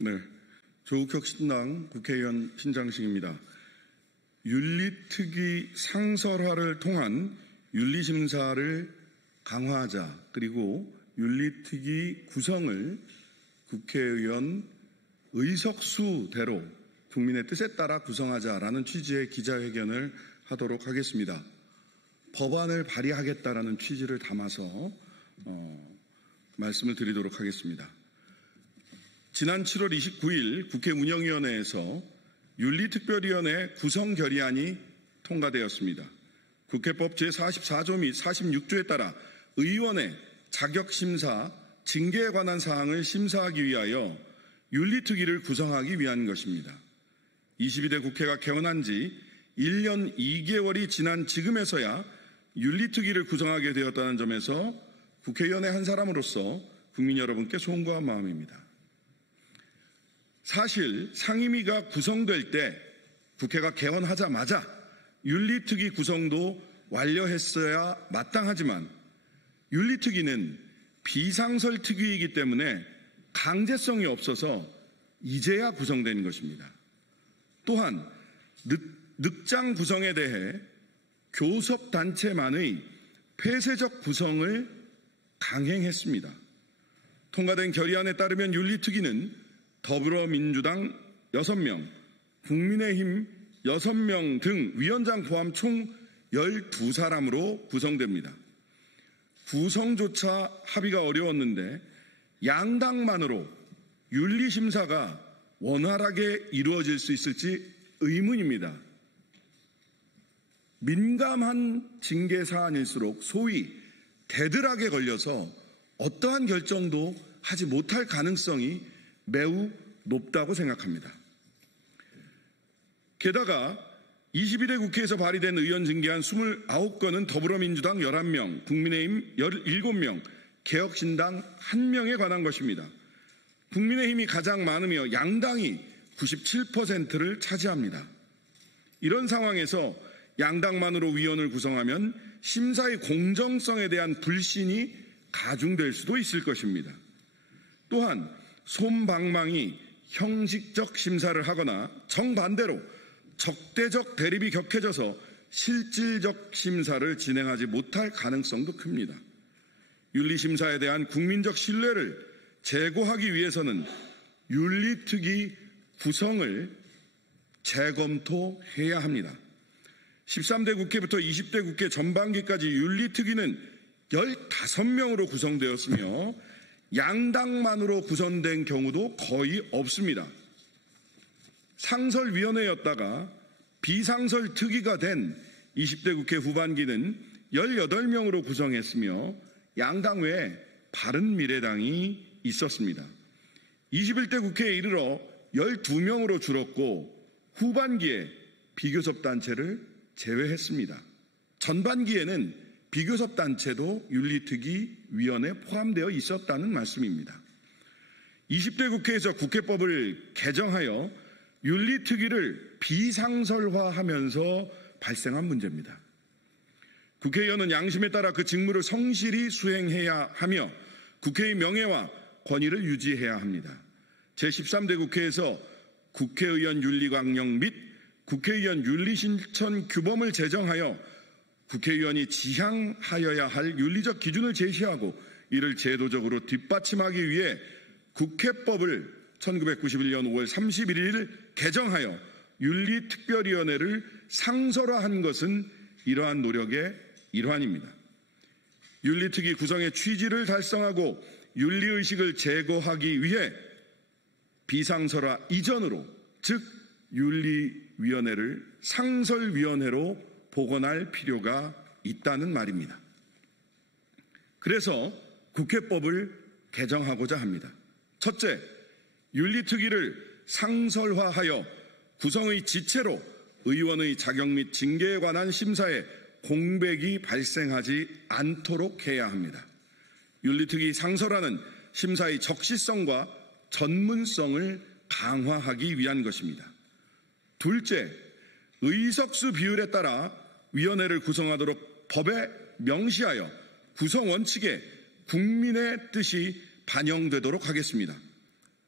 네, 조국혁신당 국회의원 신장식입니다. 윤리특위 상설화를 통한 윤리심사를 강화하자, 그리고 윤리특위 구성을 국회의원 의석수대로 국민의 뜻에 따라 구성하자라는 취지의 기자회견을 하도록 하겠습니다. 법안을 발의하겠다라는 취지를 담아서 말씀을 드리도록 하겠습니다. 지난 7월 29일 국회 운영위원회에서 윤리특별위원회 구성 결의안이 통과되었습니다. 국회법 제44조 및 46조에 따라 의원의 자격심사, 징계에 관한 사항을 심사하기 위하여 윤리특위를 구성하기 위한 것입니다. 22대 국회가 개원한 지 1년 2개월이 지난 지금에서야 윤리특위를 구성하게 되었다는 점에서 국회의원의 한 사람으로서 국민 여러분께 송구한 마음입니다. 사실 상임위가 구성될 때 국회가 개원하자마자 윤리특위 구성도 완료했어야 마땅하지만 윤리특위는 비상설특위이기 때문에 강제성이 없어서 이제야 구성된 것입니다. 또한 늑장 구성에 대해 교섭단체만의 폐쇄적 구성을 강행했습니다. 통과된 결의안에 따르면 윤리특위는 더불어민주당 6명, 국민의힘 6명 등 위원장 포함 총 12사람으로 구성됩니다. 구성조차 합의가 어려웠는데 양당만으로 윤리심사가 원활하게 이루어질 수 있을지 의문입니다. 민감한 징계 사안일수록 소위 대들하게 걸려서 어떠한 결정도 하지 못할 가능성이 매우 높다고 생각합니다. 게다가 22대 국회에서 발의된 의원 징계안 29건은 더불어민주당 11명, 국민의힘 17명, 개혁신당 1명에 관한 것입니다. 국민의힘이 가장 많으며 양당이 97%를 차지합니다. 이런 상황에서 양당만으로 위원을 구성하면 심사의 공정성에 대한 불신이 가중될 수도 있을 것입니다. 또한 솜방망이 형식적 심사를 하거나 정반대로 적대적 대립이 격해져서 실질적 심사를 진행하지 못할 가능성도 큽니다. 윤리심사에 대한 국민적 신뢰를 제고하기 위해서는 윤리특위 구성을 재검토해야 합니다. 13대 국회부터 20대 국회 전반기까지 윤리특위는 15명으로 구성되었으며 양당만으로 구성된 경우도 거의 없습니다. 상설위원회였다가 비상설특위가 된 20대 국회 후반기는 18명으로 구성했으며 양당 외에 바른미래당이 있었습니다. 21대 국회에 이르러 12명으로 줄었고 후반기에 비교섭단체를 제외했습니다. 전반기에는 비교섭단체도 윤리특위 위원회에 포함되어 있었다는 말씀입니다. 20대 국회에서 국회법을 개정하여 윤리특위를 비상설화하면서 발생한 문제입니다. 국회의원은 양심에 따라 그 직무를 성실히 수행해야 하며 국회의 명예와 권위를 유지해야 합니다. 제13대 국회에서 국회의원 윤리강령 및 국회의원 윤리실천 규범을 제정하여 국회의원이 지향하여야 할 윤리적 기준을 제시하고 이를 제도적으로 뒷받침하기 위해 국회법을 1991년 5월 31일 개정하여 윤리특별위원회를 상설화한 것은 이러한 노력의 일환입니다. 윤리특위 구성의 취지를 달성하고 윤리의식을 제고하기 위해 비상설화 이전으로, 즉 윤리위원회를 상설위원회로 복원할 필요가 있다는 말입니다. 그래서 국회법을 개정하고자 합니다. 첫째, 윤리특위를 상설화하여 구성의 지체로 의원의 자격 및 징계에 관한 심사에 공백이 발생하지 않도록 해야 합니다. 윤리특위 상설화는 심사의 적시성과 전문성을 강화하기 위한 것입니다. 둘째, 의석수 비율에 따라 위원회를 구성하도록 법에 명시하여 구성 원칙에 국민의 뜻이 반영되도록 하겠습니다.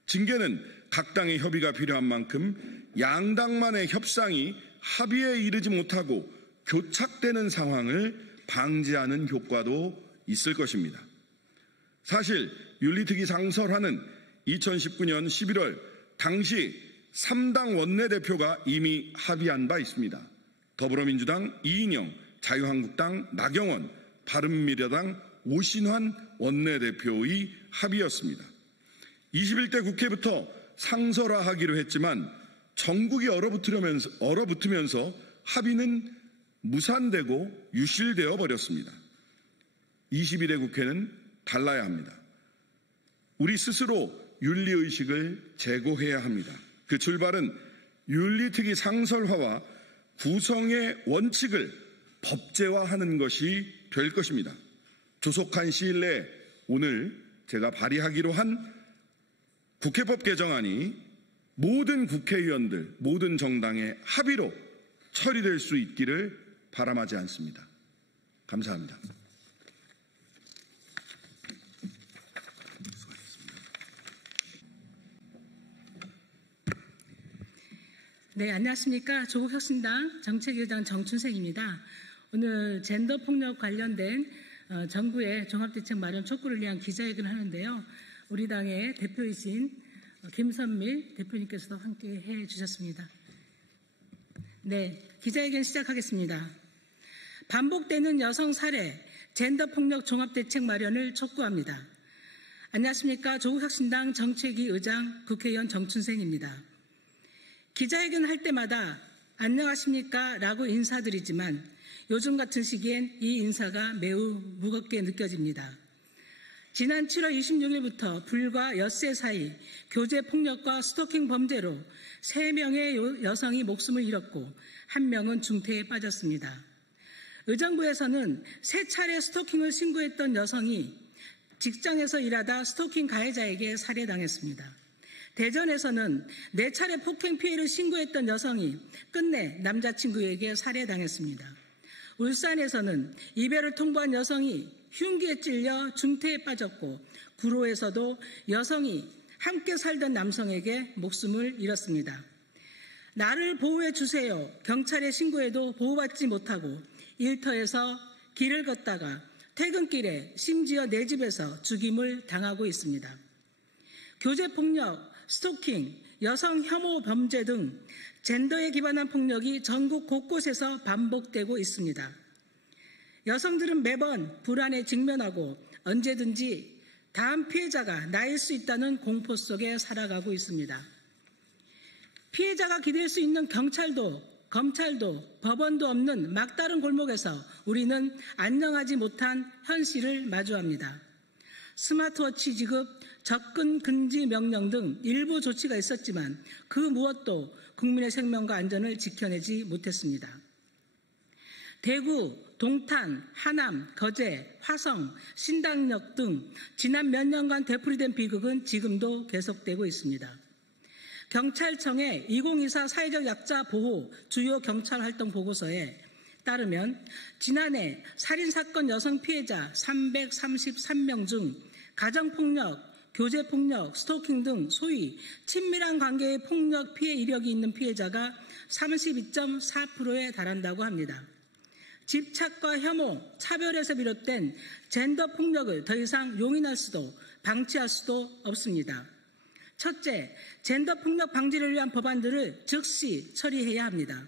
징계는 각 당의 협의가 필요한 만큼 양당만의 협상이 합의에 이르지 못하고 교착되는 상황을 방지하는 효과도 있을 것입니다. 사실 윤리특위 상설화는 2019년 11월 당시 3당 원내대표가 이미 합의한 바 있습니다. 더불어민주당 이인영, 자유한국당 나경원, 바른미래당 오신환 원내대표의 합의였습니다. 21대 국회부터 상설화하기로 했지만 전국이 얼어붙으면서 합의는 무산되고 유실되어 버렸습니다. 22대 국회는 달라야 합니다. 우리 스스로 윤리의식을 제고해야 합니다. 그 출발은 윤리특위 상설화와 구성의 원칙을 법제화하는 것이 될 것입니다. 조속한 시일 내에 오늘 제가 발의하기로 한 국회법 개정안이 모든 국회의원들, 모든 정당의 합의로 처리될 수 있기를 바람하지 않습니다. 감사합니다. 네, 안녕하십니까. 조국혁신당 정책위의장 정춘생입니다. 오늘 젠더폭력 관련된 정부의 종합대책 마련 촉구를 위한 기자회견을 하는데요. 우리 당의 대표이신 김선밀 대표님께서도 함께해 주셨습니다. 네, 기자회견 시작하겠습니다. 반복되는 여성 살해, 젠더폭력 종합대책 마련을 촉구합니다. 안녕하십니까. 조국혁신당 정책위의장 국회의원 정춘생입니다. 기자회견 할 때마다 안녕하십니까 라고 인사드리지만 요즘 같은 시기엔 이 인사가 매우 무겁게 느껴집니다. 지난 7월 26일부터 불과 엿새 사이 교제폭력과 스토킹 범죄로 3명의 여성이 목숨을 잃었고 1명은 중태에 빠졌습니다. 의정부에서는 3차례 스토킹을 신고했던 여성이 직장에서 일하다 스토킹 가해자에게 살해당했습니다. 대전에서는 4차례 폭행 피해를 신고했던 여성이 끝내 남자친구에게 살해당했습니다. 울산에서는 이별을 통보한 여성이 흉기에 찔려 중태에 빠졌고 구로에서도 여성이 함께 살던 남성에게 목숨을 잃었습니다. 나를 보호해 주세요. 경찰에 신고해도 보호받지 못하고 일터에서 길을 걷다가 퇴근길에 심지어 내 집에서 죽임을 당하고 있습니다. 교제폭력, 스토킹, 여성 혐오 범죄 등 젠더에 기반한 폭력이 전국 곳곳에서 반복되고 있습니다. 여성들은 매번 불안에 직면하고 언제든지 다음 피해자가 나일 수 있다는 공포 속에 살아가고 있습니다. 피해자가 기댈 수 있는 경찰도 검찰도 법원도 없는 막다른 골목에서 우리는 안녕하지 못한 현실을 마주합니다. 스마트워치 지급, 접근 금지 명령 등 일부 조치가 있었지만 그 무엇도 국민의 생명과 안전을 지켜내지 못했습니다. 대구, 동탄, 하남, 거제, 화성, 신당역 등 지난 몇 년간 되풀이된 비극은 지금도 계속되고 있습니다. 경찰청의 2024 사회적 약자 보호 주요 경찰 활동 보고서에 따르면 지난해 살인사건 여성 피해자 333명 중 가정폭력, 교제폭력, 스토킹 등 소위 친밀한 관계의 폭력 피해 이력이 있는 피해자가 32.4%에 달한다고 합니다. 집착과 혐오, 차별에서 비롯된 젠더 폭력을 더 이상 용인할 수도 방치할 수도 없습니다. 첫째, 젠더 폭력 방지를 위한 법안들을 즉시 처리해야 합니다.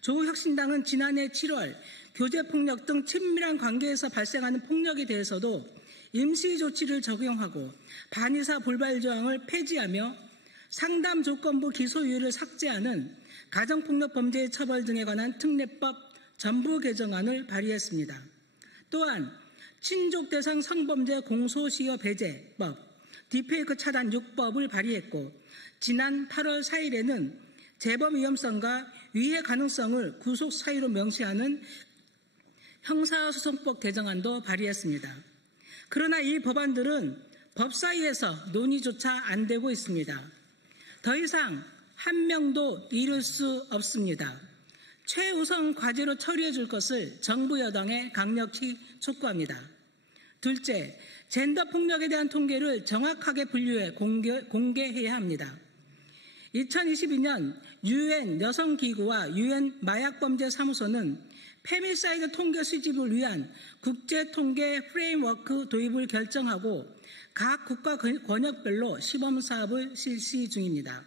조국혁신당은 지난해 7월 교제폭력 등 친밀한 관계에서 발생하는 폭력에 대해서도 임시조치를 적용하고 반의사 불발 조항을 폐지하며 상담 조건부 기소유예를 삭제하는 가정폭력 범죄의 처벌 등에 관한 특례법 전부 개정안을 발의했습니다. 또한 친족 대상 성범죄 공소시효 배제법, 딥페이크 차단 6법을 발의했고 지난 8월 4일에는 재범 위험성과 위해 가능성을 구속 사유로 명시하는 형사소송법 개정안도 발의했습니다. 그러나 이 법안들은 법사위에서 논의조차 안 되고 있습니다. 더 이상 한 명도 잃을 수 없습니다. 최우선 과제로 처리해 줄 것을 정부 여당에 강력히 촉구합니다. 둘째, 젠더 폭력에 대한 통계를 정확하게 분류해 공개해야 합니다. 2022년 UN 여성기구와 UN 마약범죄사무소는 페미사이드 통계 수집을 위한 국제통계 프레임워크 도입을 결정하고 각 국가 권역별로 시범사업을 실시 중입니다.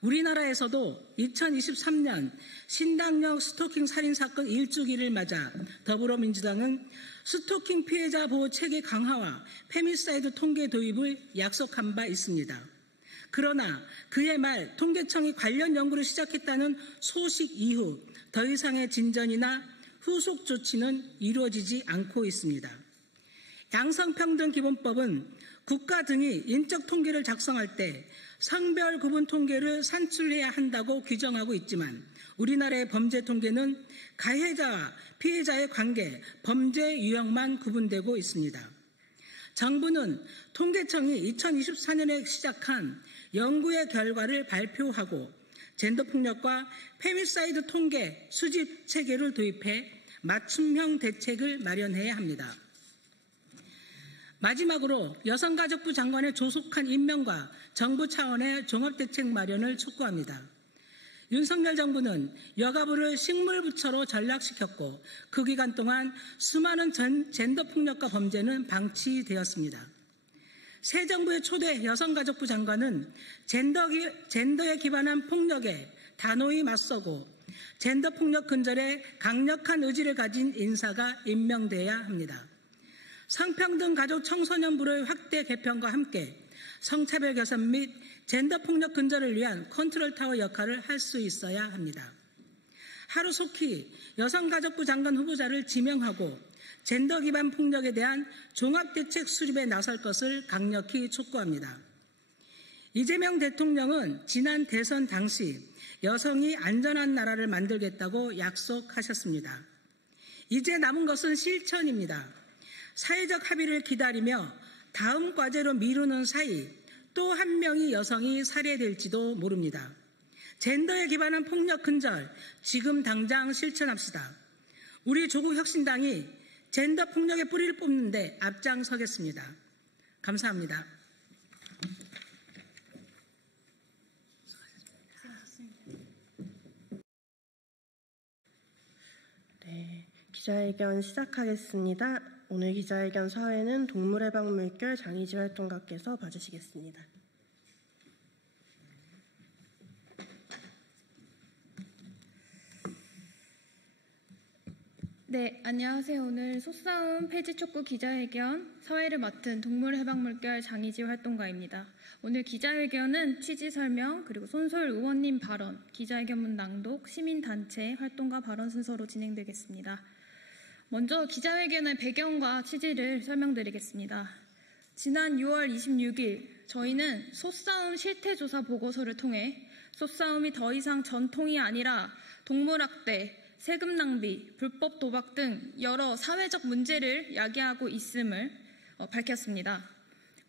우리나라에서도 2023년 신당역 스토킹 살인사건 1주기를 맞아 더불어민주당은 스토킹 피해자 보호 체계 강화와 페미사이드 통계 도입을 약속한 바 있습니다. 그러나 그해 말 통계청이 관련 연구를 시작했다는 소식 이후 더 이상의 진전이나 후속 조치는 이루어지지 않고 있습니다. 양성평등기본법은 국가 등이 인적 통계를 작성할 때 성별 구분 통계를 산출해야 한다고 규정하고 있지만 우리나라의 범죄 통계는 가해자와 피해자의 관계, 범죄 유형만 구분되고 있습니다. 정부는 통계청이 2024년에 시작한 연구의 결과를 발표하고 젠더폭력과 페미사이드 통계 수집 체계를 도입해 맞춤형 대책을 마련해야 합니다. 마지막으로 여성가족부 장관의 조속한 임명과 정부 차원의 종합대책 마련을 촉구합니다. 윤석열 정부는 여가부를 식물부처로 전락시켰고 그 기간 동안 수많은 젠더폭력과 범죄는 방치되었습니다. 새 정부의 초대 여성가족부 장관은 젠더에 기반한 폭력에 단호히 맞서고 젠더폭력 근절에 강력한 의지를 가진 인사가 임명돼야 합니다. 성평등 가족 청소년부의 확대 개편과 함께 성차별 개선 및 젠더폭력 근절을 위한 컨트롤타워 역할을 할 수 있어야 합니다. 하루속히 여성가족부 장관 후보자를 지명하고 젠더 기반 폭력에 대한 종합대책 수립에 나설 것을 강력히 촉구합니다. 이재명 대통령은 지난 대선 당시 여성이 안전한 나라를 만들겠다고 약속하셨습니다. 이제 남은 것은 실천입니다. 사회적 합의를 기다리며 다음 과제로 미루는 사이 또 한 명의 여성이 살해될지도 모릅니다. 젠더에 기반한 폭력 근절, 지금 당장 실천합시다. 우리 조국혁신당이 젠더 폭력의 뿌리를 뽑는 데 앞장서겠습니다. 감사합니다. 네, 기자회견 시작하겠습니다. 오늘 기자회견 사회는 동물해방물결 장의지 활동가께서 봐주시겠습니다. 네, 안녕하세요. 오늘 소싸움 폐지 촉구 기자회견 사회를 맡은 동물해방물결 장의지 활동가입니다. 오늘 기자회견은 취지 설명 그리고 손솔 의원님 발언, 기자회견문 낭독, 시민단체 활동가 발언 순서로 진행되겠습니다. 먼저 기자회견의 배경과 취지를 설명드리겠습니다. 지난 6월 26일 저희는 소싸움 실태조사 보고서를 통해 소싸움이 더 이상 전통이 아니라 동물학대, 세금 낭비, 불법 도박 등 여러 사회적 문제를 야기하고 있음을 밝혔습니다.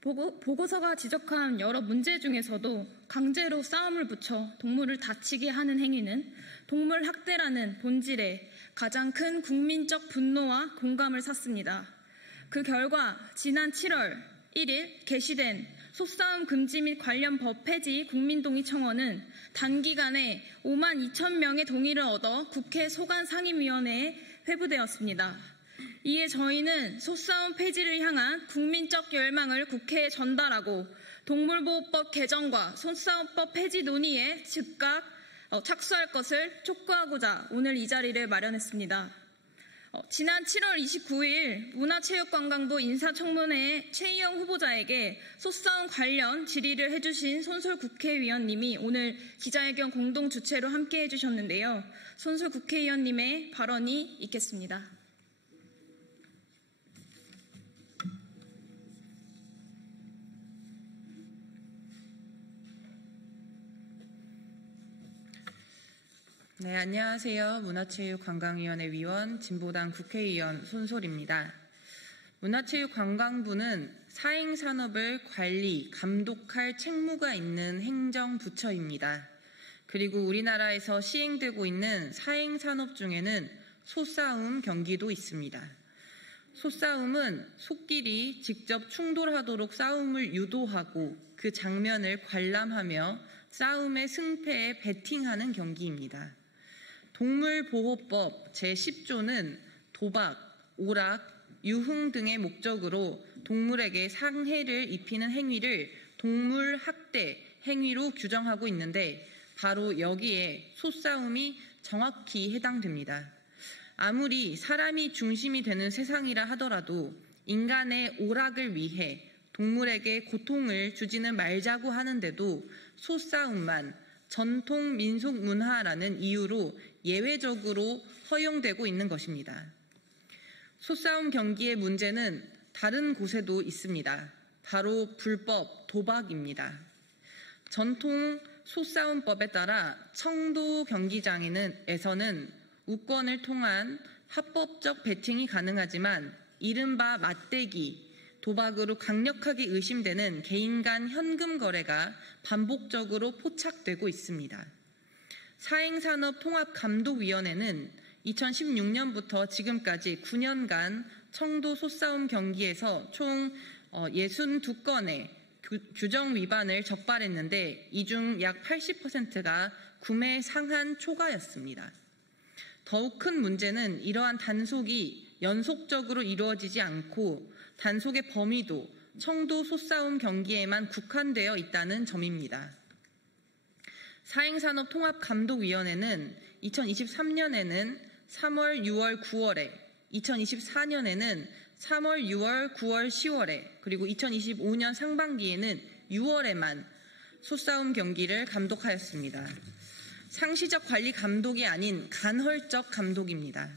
보고서가 지적한 여러 문제 중에서도 강제로 싸움을 붙여 동물을 다치게 하는 행위는 동물 학대라는 본질에 가장 큰 국민적 분노와 공감을 샀습니다. 그 결과 지난 7월 1일 개시된 소싸움 금지 및 관련 법 폐지 국민동의 청원은 단기간에 5만 2천 명의 동의를 얻어 국회 소관상임위원회에 회부되었습니다. 이에 저희는 소싸움 폐지를 향한 국민적 열망을 국회에 전달하고 동물보호법 개정과 소싸움법 폐지 논의에 즉각 착수할 것을 촉구하고자 오늘 이 자리를 마련했습니다. 지난 7월 29일 문화체육관광부 인사청문회에 최희영 후보자에게 소싸움 관련 질의를 해주신 손솔 국회의원님이 오늘 기자회견 공동 주최로 함께 해주셨는데요. 손솔 국회의원님의 발언이 있겠습니다. 네, 안녕하세요. 문화체육관광위원회 위원, 진보당 국회의원 손솔입니다. 문화체육관광부는 사행산업을 관리, 감독할 책무가 있는 행정부처입니다. 그리고 우리나라에서 시행되고 있는 사행산업 중에는 소싸움 경기도 있습니다. 소싸움은 속끼리 직접 충돌하도록 싸움을 유도하고 그 장면을 관람하며 싸움의 승패에 베팅하는 경기입니다. 동물보호법 제10조는 도박, 오락, 유흥 등의 목적으로 동물에게 상해를 입히는 행위를 동물학대 행위로 규정하고 있는데 바로 여기에 소싸움이 정확히 해당됩니다. 아무리 사람이 중심이 되는 세상이라 하더라도 인간의 오락을 위해 동물에게 고통을 주지는 말자고 하는데도 소싸움만 전통 민속 문화라는 이유로 예외적으로 허용되고 있는 것입니다. 소싸움 경기의 문제는 다른 곳에도 있습니다. 바로 불법 도박입니다. 전통 소싸움법에 따라 청도 경기장에서는 우권을 통한 합법적 베팅이 가능하지만 이른바 맞대기, 도박으로 강력하게 의심되는 개인 간 현금 거래가 반복적으로 포착되고 있습니다. 사행산업통합감독위원회는 2016년부터 지금까지 9년간 청도 소싸움 경기에서 총 62건의 규정 위반을 적발했는데 이 중 약 80%가 구매 상한 초과였습니다. 더욱 큰 문제는 이러한 단속이 연속적으로 이루어지지 않고 단속의 범위도 청도 소싸움 경기에만 국한되어 있다는 점입니다. 사행산업통합감독위원회는 2023년에는 3월, 6월, 9월에, 2024년에는 3월, 6월, 9월, 10월에, 그리고 2025년 상반기에는 6월에만 소싸움 경기를 감독하였습니다. 상시적 관리 감독이 아닌 간헐적 감독입니다.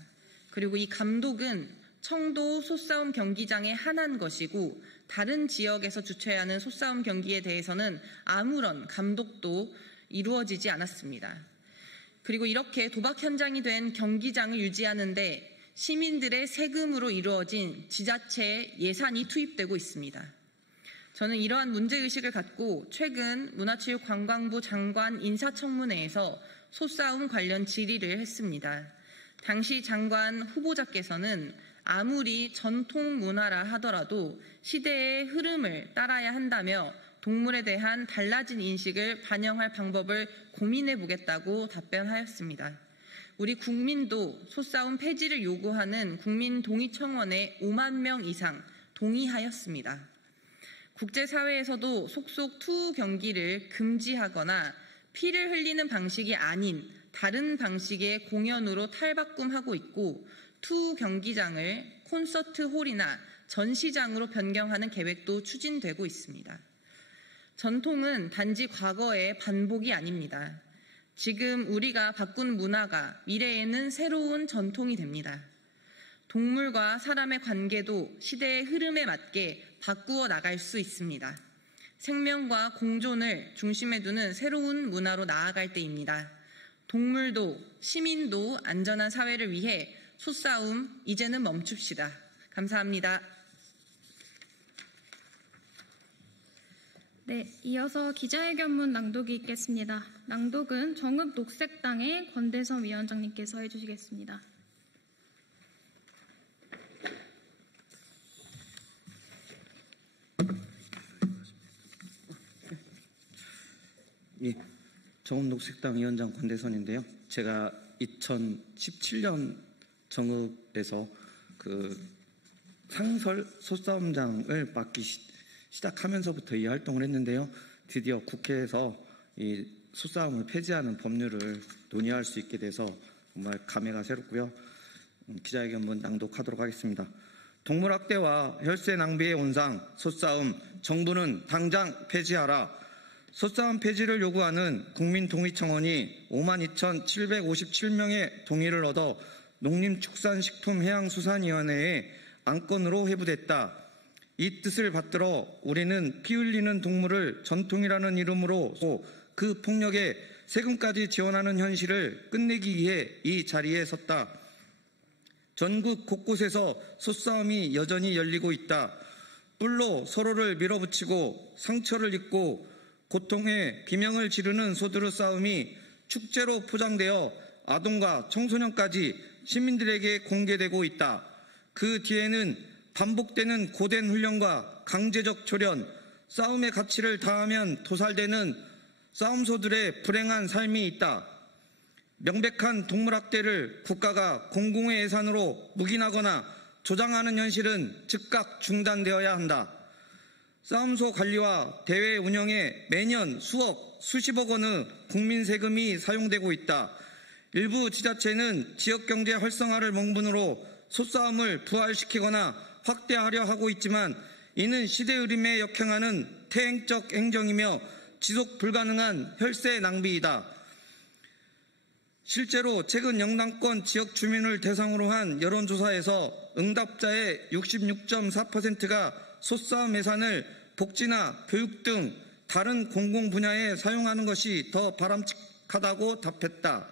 그리고 이 감독은 청도 소싸움 경기장에 한한 것이고 다른 지역에서 주최하는 소싸움 경기에 대해서는 아무런 감독도 이루어지지 않았습니다. 그리고 이렇게 도박 현장이 된 경기장을 유지하는데 시민들의 세금으로 이루어진 지자체의 예산이 투입되고 있습니다. 저는 이러한 문제의식을 갖고 최근 문화체육관광부 장관 인사청문회에서 소싸움 관련 질의를 했습니다. 당시 장관 후보자께서는 아무리 전통 문화라 하더라도 시대의 흐름을 따라야 한다며 동물에 대한 달라진 인식을 반영할 방법을 고민해 보겠다고 답변하였습니다. 우리 국민도 소싸움 폐지를 요구하는 국민동의청원에 5만 명 이상 동의하였습니다. 국제사회에서도 속속 투우 경기를 금지하거나 피를 흘리는 방식이 아닌 다른 방식의 공연으로 탈바꿈하고 있고 투우 경기장을 콘서트 홀이나 전시장으로 변경하는 계획도 추진되고 있습니다. 전통은 단지 과거의 반복이 아닙니다. 지금 우리가 바꾼 문화가 미래에는 새로운 전통이 됩니다. 동물과 사람의 관계도 시대의 흐름에 맞게 바꾸어 나갈 수 있습니다. 생명과 공존을 중심에 두는 새로운 문화로 나아갈 때입니다. 동물도 시민도 안전한 사회를 위해 소싸움 이제는 멈춥시다. 감사합니다. 네, 이어서 기자회견문 낭독이 있겠습니다. 낭독은 정읍녹색당의 권대선 위원장님께서 해주시겠습니다. 예, 정읍녹색당 위원장 권대선인데요. 제가 2017년 정읍에서 그 상설 소싸움장을 맡기 시작하면서부터 이 활동을 했는데요. 드디어 국회에서 이 소싸움을 폐지하는 법률을 논의할 수 있게 돼서 정말 감회가 새롭고요. 기자회견문 낭독하도록 하겠습니다. 동물학대와 혈세 낭비의 온상 소싸움 정부는 당장 폐지하라. 소싸움 폐지를 요구하는 국민동의청원이 52,757명의 동의를 얻어 농림축산식품해양수산위원회에 안건으로 회부됐다. 이 뜻을 받들어 우리는 피 흘리는 동물을 전통이라는 이름으로 그 폭력에 세금까지 지원하는 현실을 끝내기 위해 이 자리에 섰다. 전국 곳곳에서 소싸움이 여전히 열리고 있다. 뿔로 서로를 밀어붙이고 상처를 입고 고통에 비명을 지르는 소두루 싸움이 축제로 포장되어 아동과 청소년까지 시민들에게 공개되고 있다. 그 뒤에는 반복되는 고된 훈련과 강제적 조련, 싸움의 가치를 다하면 도살되는 싸움소들의 불행한 삶이 있다. 명백한 동물학대를 국가가 공공의 예산으로 묵인하거나 조장하는 현실은 즉각 중단되어야 한다. 싸움소 관리와 대회 운영에 매년 수억, 수십억 원의 국민 세금이 사용되고 있다. 일부 지자체는 지역경제 활성화를 명분으로 소싸움을 부활시키거나 확대하려 하고 있지만 이는 시대 흐름에 역행하는 퇴행적 행정이며 지속 불가능한 혈세 낭비이다. 실제로 최근 영남권 지역 주민을 대상으로 한 여론조사에서 응답자의 66.4%가 소싸움 예산을 복지나 교육 등 다른 공공 분야에 사용하는 것이 더 바람직하다고 답했다.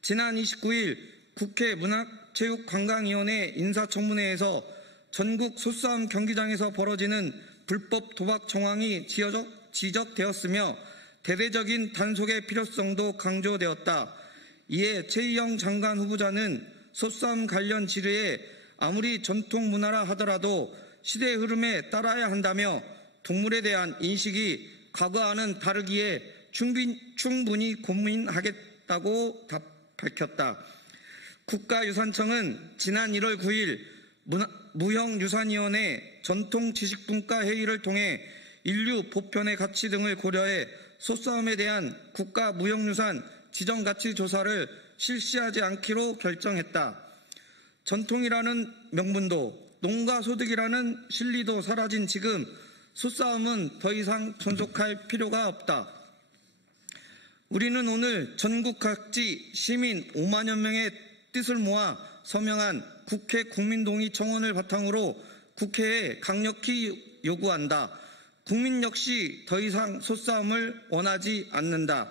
지난 29일 국회 문화체육관광위원회 인사청문회에서 전국 소싸움 경기장에서 벌어지는 불법 도박 정황이 지적되었으며 대대적인 단속의 필요성도 강조되었다. 이에 최희영 장관 후보자는 소싸움 관련 지뢰에 아무리 전통 문화라 하더라도 시대 흐름에 따라야 한다며 동물에 대한 인식이 과거와는 다르기에 충분히 고민하겠다고 밝혔다. 국가유산청은 지난 1월 9일 무형유산위원회 전통지식분과회의를 통해 인류 보편의 가치 등을 고려해 소싸움에 대한 국가무형유산 지정가치 조사를 실시하지 않기로 결정했다. 전통이라는 명분도 농가소득이라는 실리도 사라진 지금 소싸움은 더 이상 존속할 필요가 없다. 우리는 오늘 전국 각지 시민 5만여 명의 뜻을 모아 서명한 국회 국민동의 청원을 바탕으로 국회에 강력히 요구한다. 국민 역시 더 이상 소싸움을 원하지 않는다.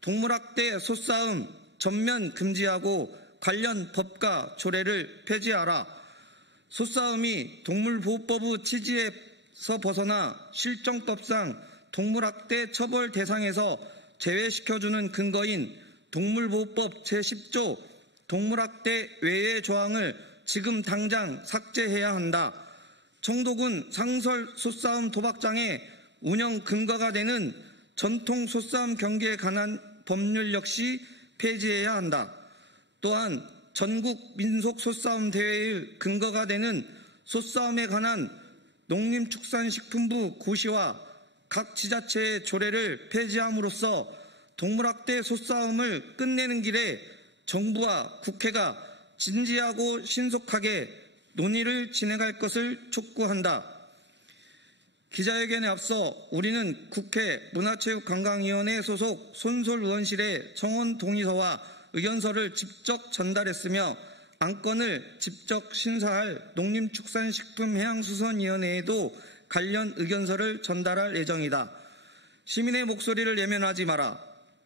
동물학대 소싸움 전면 금지하고 관련 법과 조례를 폐지하라. 소싸움이 동물보호법의 취지에서 벗어나 실정법상 동물학대 처벌 대상에서 제외시켜주는 근거인 동물보호법 제10조 동물학대 외의 조항을 지금 당장 삭제해야 한다. 청도군 상설 소싸움 도박장의 운영 근거가 되는 전통 소싸움 경기에 관한 법률 역시 폐지해야 한다. 또한 전국 민속 소싸움 대회의 근거가 되는 소싸움에 관한 농림축산식품부 고시와 각 지자체의 조례를 폐지함으로써 동물학대 소싸움을 끝내는 길에 정부와 국회가 진지하고 신속하게 논의를 진행할 것을 촉구한다. 기자회견에 앞서 우리는 국회 문화체육관광위원회 소속 손솔 의원실에 청원 동의서와 의견서를 직접 전달했으며 안건을 직접 심사할 농림축산식품해양수산위원회에도 관련 의견서를 전달할 예정이다. 시민의 목소리를 외면하지 마라.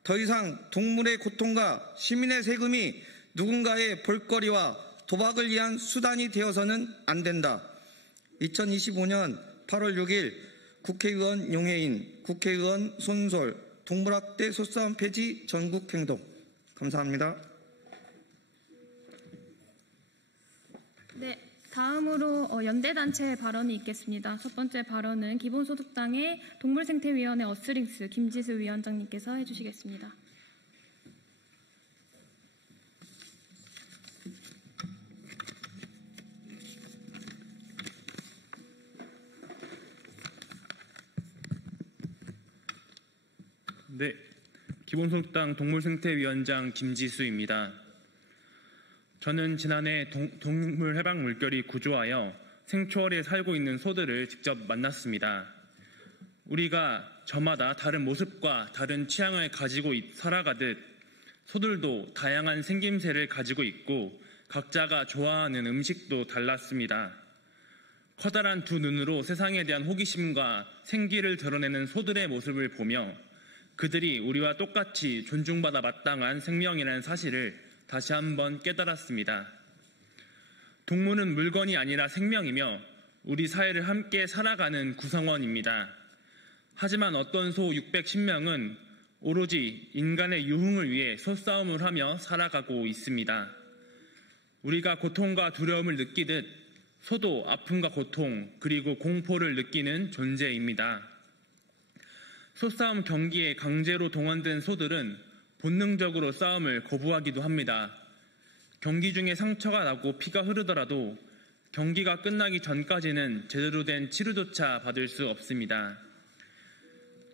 더 이상 동물의 고통과 시민의 세금이 누군가의 볼거리와 도박을 위한 수단이 되어서는 안 된다. 2025년 8월 6일 국회의원 용해인, 국회의원 손솔, 동물학대 소싸움 폐지 전국행동. 감사합니다. 네, 다음으로 연대단체의 발언이 있겠습니다. 첫 번째 발언은 기본소득당의 동물생태위원회 어스링스 김지수 위원장님께서 해주시겠습니다. 네, 기본소득당 동물생태위원장 김지수입니다. 저는 지난해 동물해방 물결이 구조하여 생초월에 살고 있는 소들을 직접 만났습니다. 우리가 저마다 다른 모습과 다른 취향을 가지고 살아가듯 소들도 다양한 생김새를 가지고 있고 각자가 좋아하는 음식도 달랐습니다. 커다란 두 눈으로 세상에 대한 호기심과 생기를 드러내는 소들의 모습을 보며 그들이 우리와 똑같이 존중받아 마땅한 생명이라는 사실을 다시 한번 깨달았습니다. 동물은 물건이 아니라 생명이며 우리 사회를 함께 살아가는 구성원입니다. 하지만 어떤 소 610명은 오로지 인간의 유흥을 위해 소싸움을 하며 살아가고 있습니다. 우리가 고통과 두려움을 느끼듯 소도 아픔과 고통 그리고 공포를 느끼는 존재입니다. 소싸움 경기에 강제로 동원된 소들은 본능적으로 싸움을 거부하기도 합니다. 경기 중에 상처가 나고 피가 흐르더라도 경기가 끝나기 전까지는 제대로 된 치료조차 받을 수 없습니다.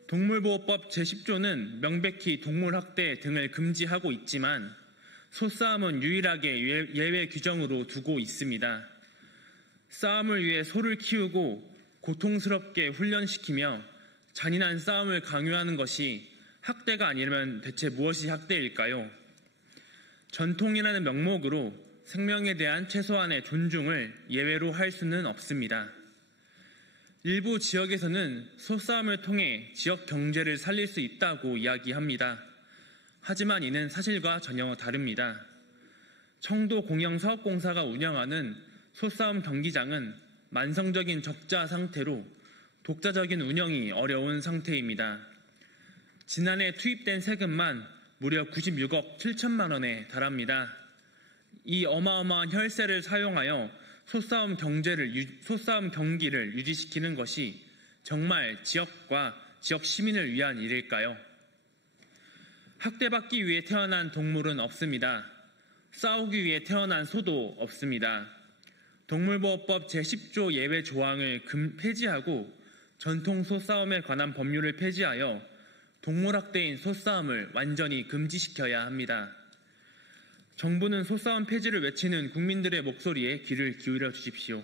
동물보호법 제10조는 명백히 동물학대 등을 금지하고 있지만 소싸움은 유일하게 예외 규정으로 두고 있습니다. 싸움을 위해 소를 키우고 고통스럽게 훈련시키며 잔인한 싸움을 강요하는 것이 학대가 아니라면 대체 무엇이 학대일까요? 전통이라는 명목으로 생명에 대한 최소한의 존중을 예외로 할 수는 없습니다. 일부 지역에서는 소싸움을 통해 지역 경제를 살릴 수 있다고 이야기합니다. 하지만 이는 사실과 전혀 다릅니다. 청도 공영사업공사가 운영하는 소싸움 경기장은 만성적인 적자 상태로 독자적인 운영이 어려운 상태입니다. 지난해 투입된 세금만 무려 96억 7천만 원에 달합니다. 이 어마어마한 혈세를 사용하여 소싸움 경기를 유지시키는 것이 정말 지역과 지역 시민을 위한 일일까요? 학대받기 위해 태어난 동물은 없습니다. 싸우기 위해 태어난 소도 없습니다. 동물보호법 제10조 예외 조항을 폐지하고 전통 소싸움에 관한 법률을 폐지하여 동물학대인 소싸움을 완전히 금지시켜야 합니다. 정부는 소싸움 폐지를 외치는 국민들의 목소리에 귀를 기울여 주십시오.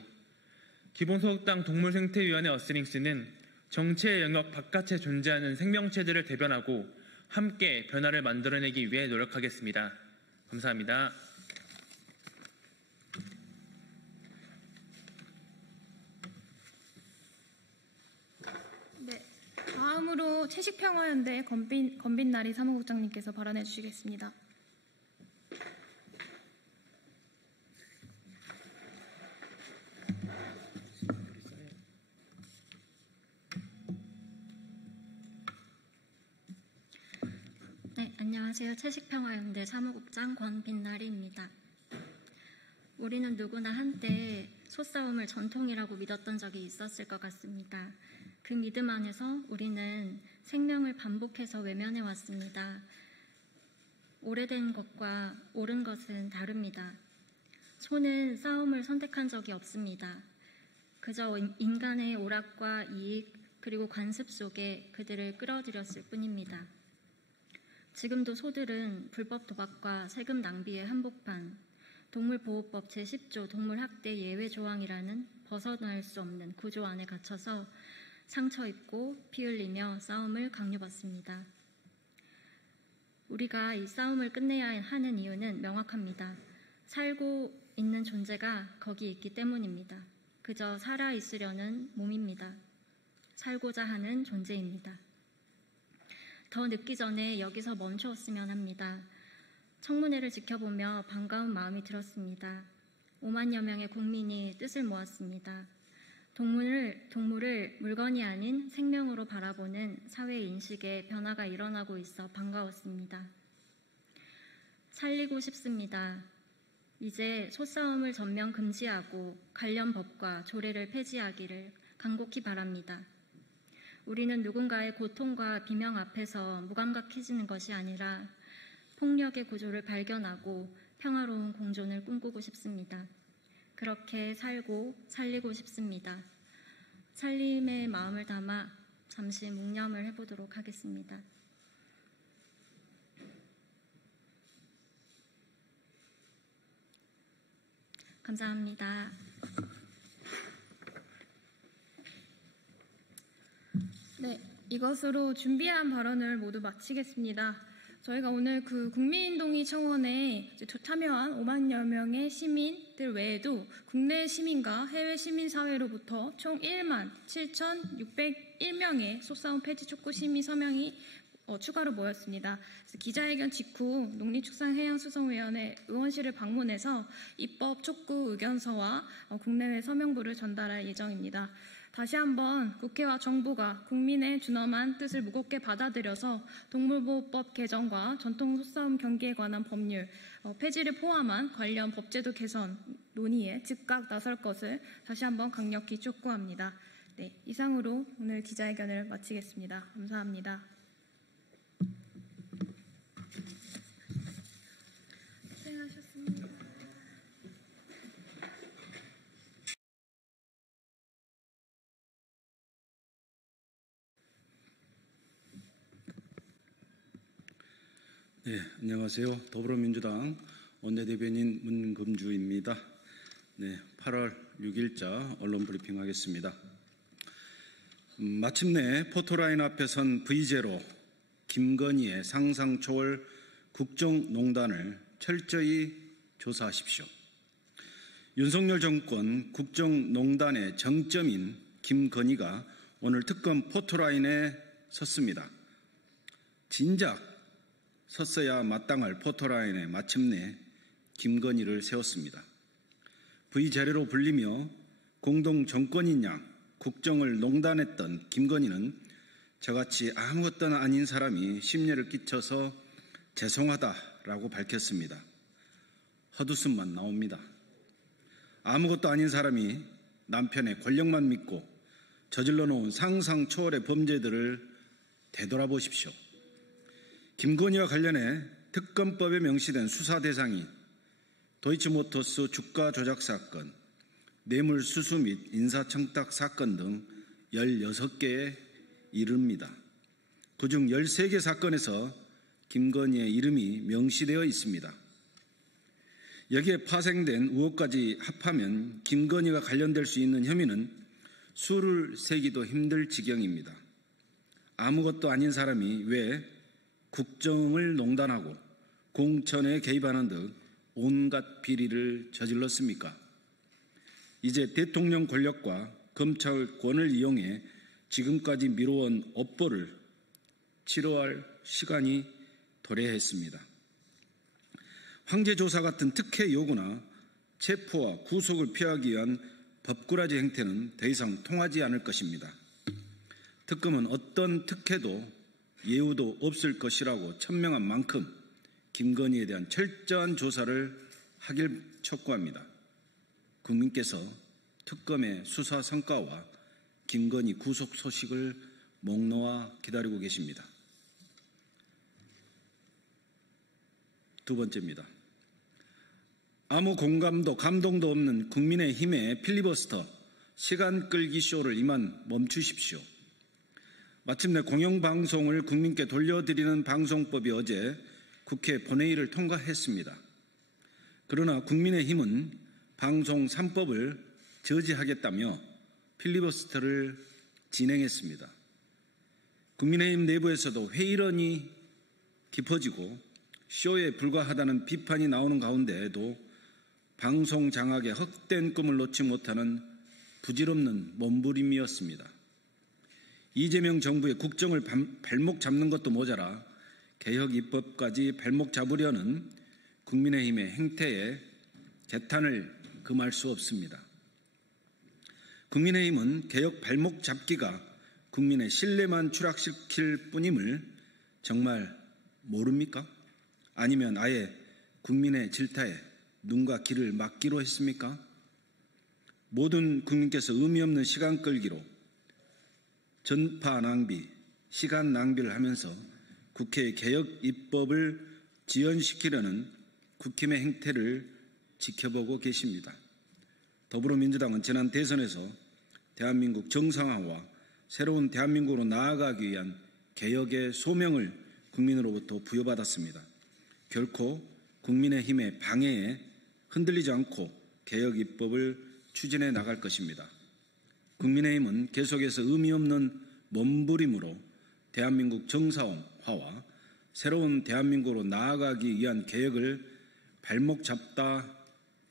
기본소득당 동물생태위원회 어스링스는 정치의 영역 바깥에 존재하는 생명체들을 대변하고 함께 변화를 만들어내기 위해 노력하겠습니다. 감사합니다. 네, 다음으로 채식평화연대 건빈나리 사무국장님께서 발언해 주시겠습니다. 네, 안녕하세요. 채식평화연대 사무국장 권빈나리입니다. 우리는 누구나 한때 소싸움을 전통이라고 믿었던 적이 있었을 것 같습니다. 그 믿음 안에서 우리는 생명을 반복해서 외면해 왔습니다. 오래된 것과 옳은 것은 다릅니다. 소는 싸움을 선택한 적이 없습니다. 그저 인간의 오락과 이익 그리고 관습 속에 그들을 끌어들였을 뿐입니다. 지금도 소들은 불법 도박과 세금 낭비의 한복판, 동물보호법 제10조 동물학대 예외 조항이라는 벗어날 수 없는 구조 안에 갇혀서 상처 입고 피 흘리며 싸움을 강요받습니다. 우리가 이 싸움을 끝내야 하는 이유는 명확합니다. 살고 있는 존재가 거기 있기 때문입니다. 그저 살아있으려는 몸입니다. 살고자 하는 존재입니다. 더 늦기 전에 여기서 멈추었으면 합니다. 청문회를 지켜보며 반가운 마음이 들었습니다. 5만여 명의 국민이 뜻을 모았습니다. 동물을 물건이 아닌 생명으로 바라보는 사회 인식의 변화가 일어나고 있어 반가웠습니다. 살리고 싶습니다. 이제 소싸움을 전면 금지하고 관련 법과 조례를 폐지하기를 간곡히 바랍니다. 우리는 누군가의 고통과 비명 앞에서 무감각해지는 것이 아니라 폭력의 구조를 발견하고 평화로운 공존을 꿈꾸고 싶습니다. 그렇게 살리고 싶습니다. 살림의 마음을 담아 잠시 묵념을 해보도록 하겠습니다. 감사합니다. 네, 이것으로 준비한 발언을 모두 마치겠습니다. 저희가 오늘 그 국민동의 청원에 참여한 5만여 명의 시민들 외에도 국내 시민과 해외 시민사회로부터 총 1만 7,601명의 소싸움 폐지 촉구 시민 서명이 추가로 모였습니다. 그래서 기자회견 직후 농림축산해양수산위원회 의원실을 방문해서 입법 촉구 의견서와 국내외 서명부를 전달할 예정입니다. 다시 한번 국회와 정부가 국민의 준엄한 뜻을 무겁게 받아들여서 동물보호법 개정과 전통소싸움 경기에 관한 법률 폐지를 포함한 관련 법제도 개선 논의에 즉각 나설 것을 다시 한번 강력히 촉구합니다. 네, 이상으로 오늘 기자회견을 마치겠습니다. 감사합니다. 고생하셨습니다. 네, 안녕하세요. 더불어민주당 원내대변인 문금주입니다. 네, 8월 6일자 언론 브리핑하겠습니다. 마침내 포토라인 앞에 선 V제로 김건희의 상상 초월 국정농단을 철저히 조사하십시오. 윤석열 정권 국정농단의 정점인 김건희가 오늘 특검 포토라인에 섰습니다. 진작 섰어야 마땅할 포토라인에 마침내 김건희를 세웠습니다. V제로로 불리며 공동 정권인 양 국정을 농단했던 김건희는 저같이 아무것도 아닌 사람이 심려를 끼쳐서 죄송하다라고 밝혔습니다. 헛웃음만 나옵니다. 아무것도 아닌 사람이 남편의 권력만 믿고 저질러 놓은 상상 초월의 범죄들을 되돌아보십시오. 김건희와 관련해 특검법에 명시된 수사 대상이 도이치모터스 주가 조작 사건, 뇌물수수 및 인사청탁 사건 등 16개에 이릅니다. 그중 13개 사건에서 김건희의 이름이 명시되어 있습니다. 여기에 파생된 의혹까지 합하면 김건희가 관련될 수 있는 혐의는 수를 세기도 힘들 지경입니다. 아무것도 아닌 사람이 왜 국정을 농단하고 공천에 개입하는 등 온갖 비리를 저질렀습니까? 이제 대통령 권력과 검찰권을 이용해 지금까지 미뤄온 업보를 치러할 시간이 도래했습니다. 황제조사 같은 특혜 요구나 체포와 구속을 피하기 위한 법꾸라지 행태는 더 이상 통하지 않을 것입니다. 특검은 어떤 특혜도 예우도 없을 것이라고 천명한 만큼 김건희에 대한 철저한 조사를 하길 촉구합니다. 국민께서 특검의 수사 성과와 김건희 구속 소식을 목 놓아 기다리고 계십니다. 두 번째입니다. 아무 공감도 감동도 없는 국민의힘의 필리버스터 시간 끌기 쇼를 이만 멈추십시오. 마침내 공영방송을 국민께 돌려드리는 방송법이 어제 국회 본회의를 통과했습니다. 그러나 국민의힘은 방송 3법을 저지하겠다며 필리버스터를 진행했습니다. 국민의힘 내부에서도 회의론이 깊어지고 쇼에 불과하다는 비판이 나오는 가운데에도 방송 장악의 헛된 꿈을 놓지 못하는 부질없는 몸부림이었습니다. 이재명 정부의 국정을 발목 잡는 것도 모자라 개혁 입법까지 발목 잡으려는 국민의힘의 행태에 개탄을 금할 수 없습니다. 국민의힘은 개혁 발목 잡기가 국민의 신뢰만 추락시킬 뿐임을 정말 모릅니까? 아니면 아예 국민의 질타에 눈과 귀를 막기로 했습니까? 모든 국민께서 의미 없는 시간 끌기로 전파 낭비, 시간 낭비를 하면서 국회의 개혁 입법을 지연시키려는 국힘의 행태를 지켜보고 계십니다. 더불어민주당은 지난 대선에서 대한민국 정상화와 새로운 대한민국으로 나아가기 위한 개혁의 소명을 국민으로부터 부여받았습니다. 결코 국민의힘의 방해에 흔들리지 않고 개혁 입법을 추진해 나갈 것입니다. 국민의힘은 계속해서 의미 없는 몸부림으로 대한민국 정상화와 새로운 대한민국으로 나아가기 위한 개혁을 발목 잡다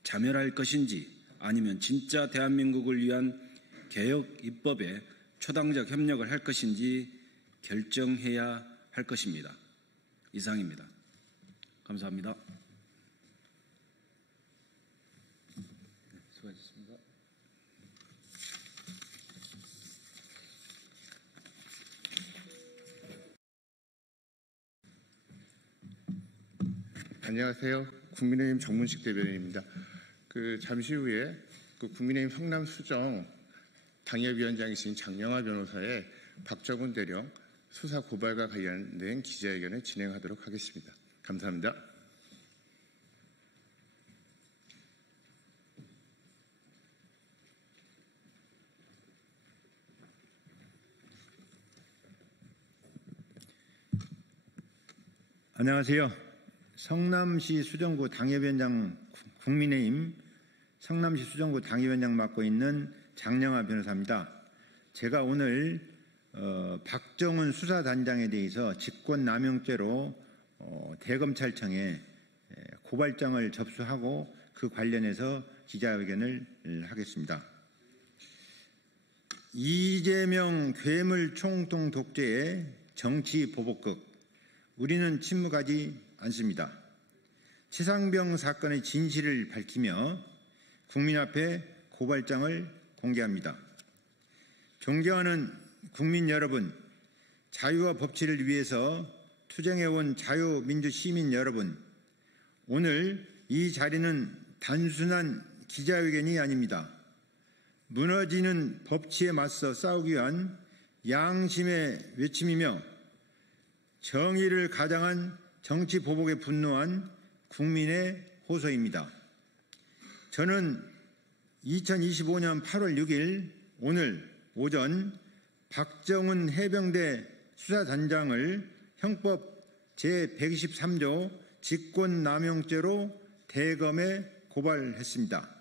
자멸할 것인지 아니면 진짜 대한민국을 위한 개혁 입법에 초당적 협력을 할 것인지 결정해야 할 것입니다. 이상입니다. 감사합니다. 수고하셨습니다. 안녕하세요. 국민의힘 정문식 대변인입니다. 잠시 후에 국민의힘 성남수정 당협위원장이신 장영하 변호사의 박정훈 대령 수사 고발과 관련된 기자회견을 진행하도록 하겠습니다. 감사합니다. 안녕하세요. 성남시 수정구 당협위원장 국민의힘 성남시 수정구 당협위원장 맡고 있는 장영하 변호사입니다. 제가 오늘 박정훈 수사단장에 대해서 직권남용죄로 대검찰청에 고발장을 접수하고 그 관련해서 기자회견을 하겠습니다. 이재명 괴물 총통 독재의 정치 보복극, 우리는 침묵하지 않습니다. 최상병 사건의 진실을 밝히며 국민 앞에 고발장을 공개합니다. 존경하는 국민 여러분, 자유와 법치를 위해서 투쟁해온 자유민주 시민 여러분, 오늘 이 자리는 단순한 기자회견이 아닙니다. 무너지는 법치에 맞서 싸우기 위한 양심의 외침이며 정의를 가장한 정치 보복에 분노한 국민의 호소입니다. 저는 2025년 8월 6일 오늘 오전 박정훈 해병대 수사단장을 형법 제123조 직권남용죄로 대검에 고발했습니다.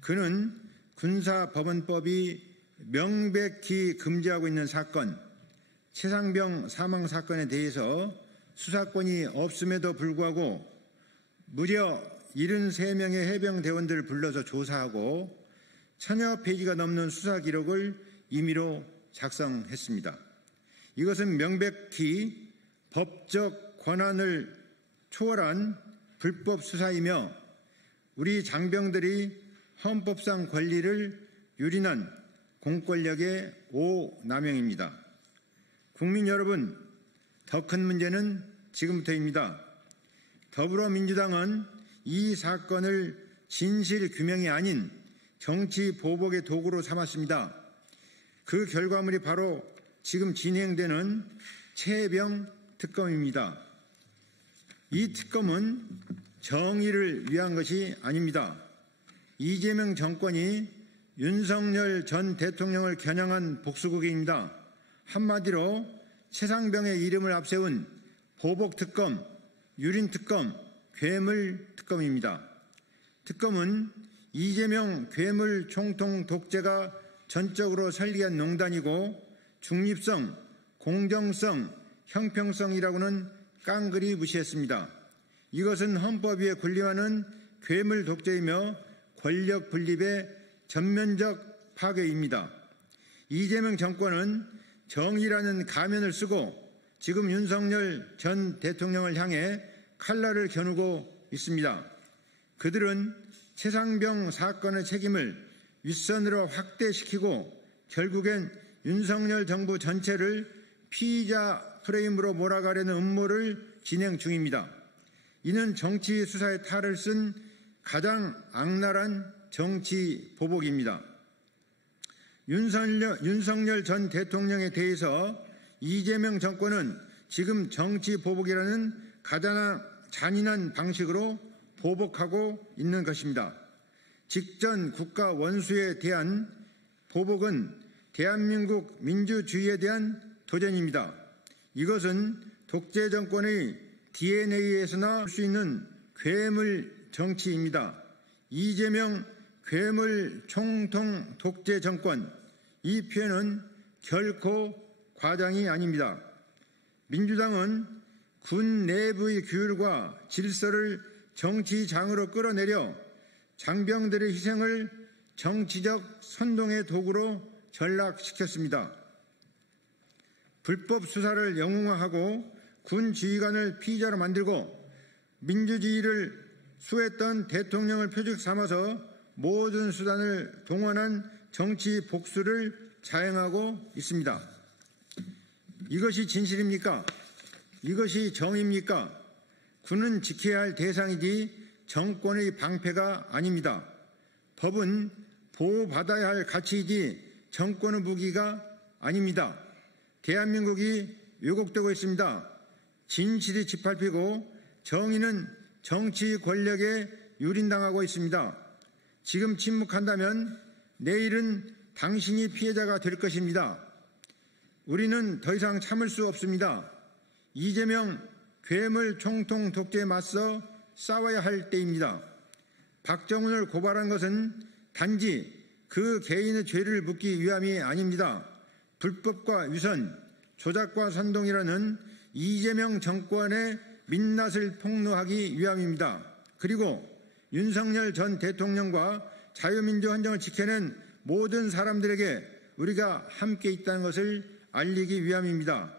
그는 군사법원법이 명백히 금지하고 있는 사건, 최상병 사망 사건에 대해서 수사권이 없음에도 불구하고 무려 73명의 해병대원들을 불러서 조사하고 1000여 페이지가 넘는 수사 기록을 임의로 작성했습니다. 이것은 명백히 법적 권한을 초월한 불법 수사이며 우리 장병들이 헌법상 권리를 유린한 공권력의 오남용입니다. 국민 여러분, 더 큰 문제는 지금부터입니다. 더불어민주당은 이 사건을 진실 규명이 아닌 정치 보복의 도구로 삼았습니다. 그 결과물이 바로 지금 진행되는 최병 특검입니다. 이 특검은 정의를 위한 것이 아닙니다. 이재명 정권이 윤석열 전 대통령을 겨냥한 복수극입니다. 한마디로 최상병의 이름을 앞세운 보복특검, 유린특검, 괴물특검입니다. 특검은 이재명 괴물 총통 독재가 전적으로 설계한 농단이고 중립성, 공정성, 형평성이라고는 깡그리 무시했습니다. 이것은 헌법 위에 군림하는 괴물 독재이며 권력 분립의 전면적 파괴입니다. 이재명 정권은 정의라는 가면을 쓰고 지금 윤석열 전 대통령을 향해 칼날을 겨누고 있습니다. 그들은 최상병 사건의 책임을 윗선으로 확대시키고 결국엔 윤석열 정부 전체를 피의자 프레임으로 몰아가려는 음모를 진행 중입니다. 이는 정치 수사의 탈을 쓴 가장 악랄한 정치 보복입니다. 윤석열 전 대통령에 대해서 이재명 정권은 지금 정치 보복이라는 가장 잔인한 방식으로 보복하고 있는 것입니다. 직전 국가 원수에 대한 보복은 대한민국 민주주의에 대한 도전입니다. 이것은 독재 정권의 DNA에서나 볼 수 있는 괴물 정치입니다. 이재명 괴물 총통 독재 정권, 이 표현은 결코 과장이 아닙니다. 민주당은 군 내부의 규율과 질서를 정치장으로 끌어내려 장병들의 희생을 정치적 선동의 도구로 전락시켰습니다. 불법 수사를 영웅화하고 군 지휘관을 피의자로 만들고 민주주의를 수호했던 대통령을 표적 삼아서 모든 수단을 동원한 정치 복수를 자행하고 있습니다. 이것이 진실입니까? 이것이 정의입니까? 군은 지켜야 할 대상이지 정권의 방패가 아닙니다. 법은 보호받아야 할 가치이지 정권의 무기가 아닙니다. 대한민국이 왜곡되고 있습니다. 진실이 짓밟히고 정의는 정치 권력에 유린당하고 있습니다. 지금 침묵한다면 내일은 당신이 피해자가 될 것입니다. 우리는 더 이상 참을 수 없습니다. 이재명 괴물 총통 독재에 맞서 싸워야 할 때입니다. 박정훈을 고발한 것은 단지 그 개인의 죄를 묻기 위함이 아닙니다. 불법과 위선, 조작과 선동이라는 이재명 정권의 민낯을 폭로하기 위함입니다. 그리고 윤석열 전 대통령과 자유민주헌정을 지켜낸 모든 사람들에게 우리가 함께 있다는 것을 알리기 위함입니다.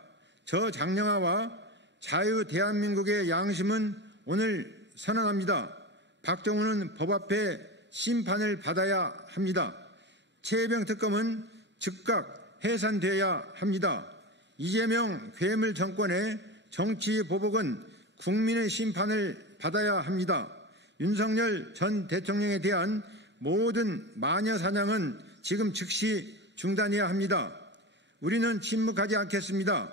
저 장영하와 자유 대한민국의 양심은 오늘 선언합니다. 박정훈은 법 앞에 심판을 받아야 합니다. 최혜병 특검은 즉각 해산돼야 합니다. 이재명 괴물 정권의 정치 보복은 국민의 심판을 받아야 합니다. 윤석열 전 대통령에 대한 모든 마녀 사냥은 지금 즉시 중단해야 합니다. 우리는 침묵하지 않겠습니다.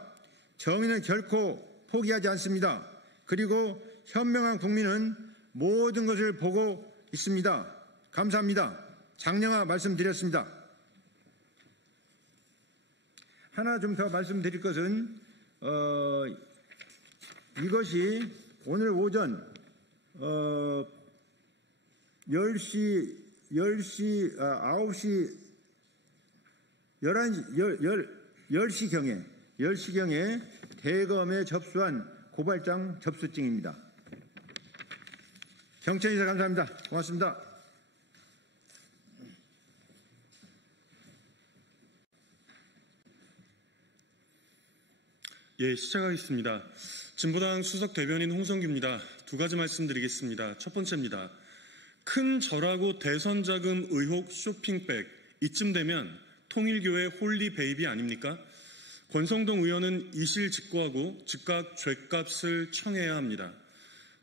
정의는 결코 포기하지 않습니다. 그리고 현명한 국민은 모든 것을 보고 있습니다. 감사합니다. 장영하 말씀드렸습니다. 하나 좀 더 말씀드릴 것은 이것이 오늘 오전 10시 10시경에 대검에 접수한 고발장 접수증입니다. 경청해주셔서 감사합니다. 고맙습니다. 예, 시작하겠습니다. 진보당 수석 대변인 홍성규입니다. 두 가지 말씀드리겠습니다. 첫 번째입니다. 큰 절하고 대선 자금 의혹 쇼핑백, 이쯤 되면 통일교의 홀리 베이비 아닙니까? 권성동 의원은 이실 직고하고 즉각 죗값을 청해야 합니다.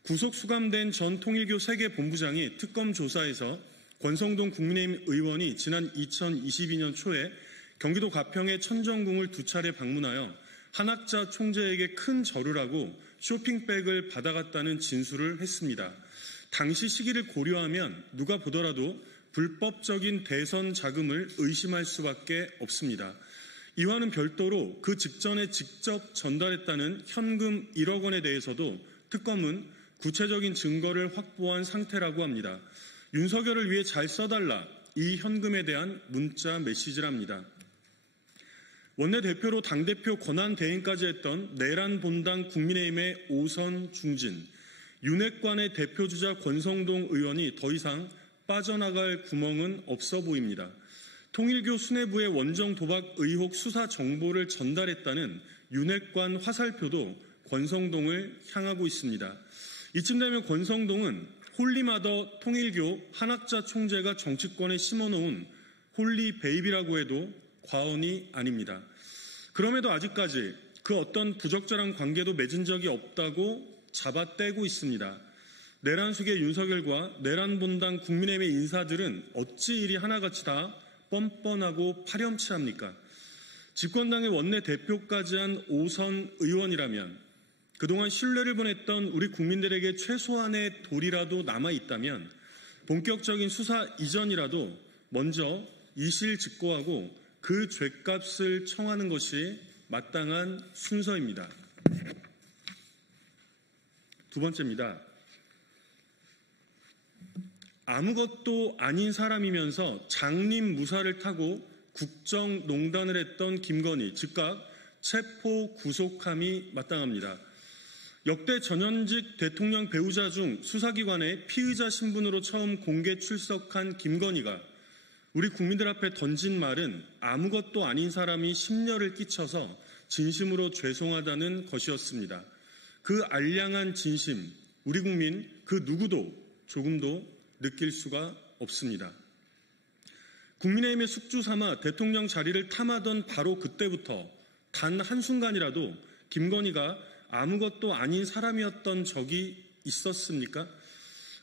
구속 수감된 전 통일교 세계본부장이 특검 조사에서 권성동 국민의힘 의원이 지난 2022년 초에 경기도 가평의 천정궁을 2차례 방문하여 한학자 총재에게 큰 절을 하고 쇼핑백을 받아갔다는 진술을 했습니다. 당시 시기를 고려하면 누가 보더라도 불법적인 대선 자금을 의심할 수밖에 없습니다. 이와는 별도로 그 직전에 직접 전달했다는 현금 1억 원에 대해서도 특검은 구체적인 증거를 확보한 상태라고 합니다. 윤석열을 위해 잘 써달라, 이 현금에 대한 문자 메시지랍니다. 원내대표로 당대표 권한대행까지 했던 내란 본당 국민의힘의 5선 중진, 윤핵관의 대표주자 권성동 의원이 더 이상 빠져나갈 구멍은 없어 보입니다. 통일교 수뇌부의 원정 도박 의혹 수사 정보를 전달했다는 윤핵관 화살표도 권성동을 향하고 있습니다. 이쯤 되면 권성동은 홀리마더 통일교 한학자 총재가 정치권에 심어놓은 홀리 베이비라고 해도 과언이 아닙니다. 그럼에도 아직까지 그 어떤 부적절한 관계도 맺은 적이 없다고 잡아떼고 있습니다. 내란 수계 윤석열과 내란 본당 국민의힘의 인사들은 어찌 이리 하나같이 다 뻔뻔하고 파렴치합니까? 집권당의 원내대표까지 한 5선 의원이라면 그동안 신뢰를 보냈던 우리 국민들에게 최소한의 도리라도 남아있다면 본격적인 수사 이전이라도 먼저 이실 직고하고 그 죗값을 청하는 것이 마땅한 순서입니다. 두 번째입니다. 아무것도 아닌 사람이면서 장님 무사를 타고 국정농단을 했던 김건희, 즉각 체포 구속함이 마땅합니다. 역대 전현직 대통령 배우자 중 수사기관의 피의자 신분으로 처음 공개 출석한 김건희가 우리 국민들 앞에 던진 말은 아무것도 아닌 사람이 심려를 끼쳐서 진심으로 죄송하다는 것이었습니다. 그 알량한 진심, 우리 국민 그 누구도 조금도 느낄 수가 없습니다. 국민의힘의 숙주 삼아 대통령 자리를 탐하던 바로 그때부터 단 한순간이라도 김건희가 아무것도 아닌 사람이었던 적이 있었습니까?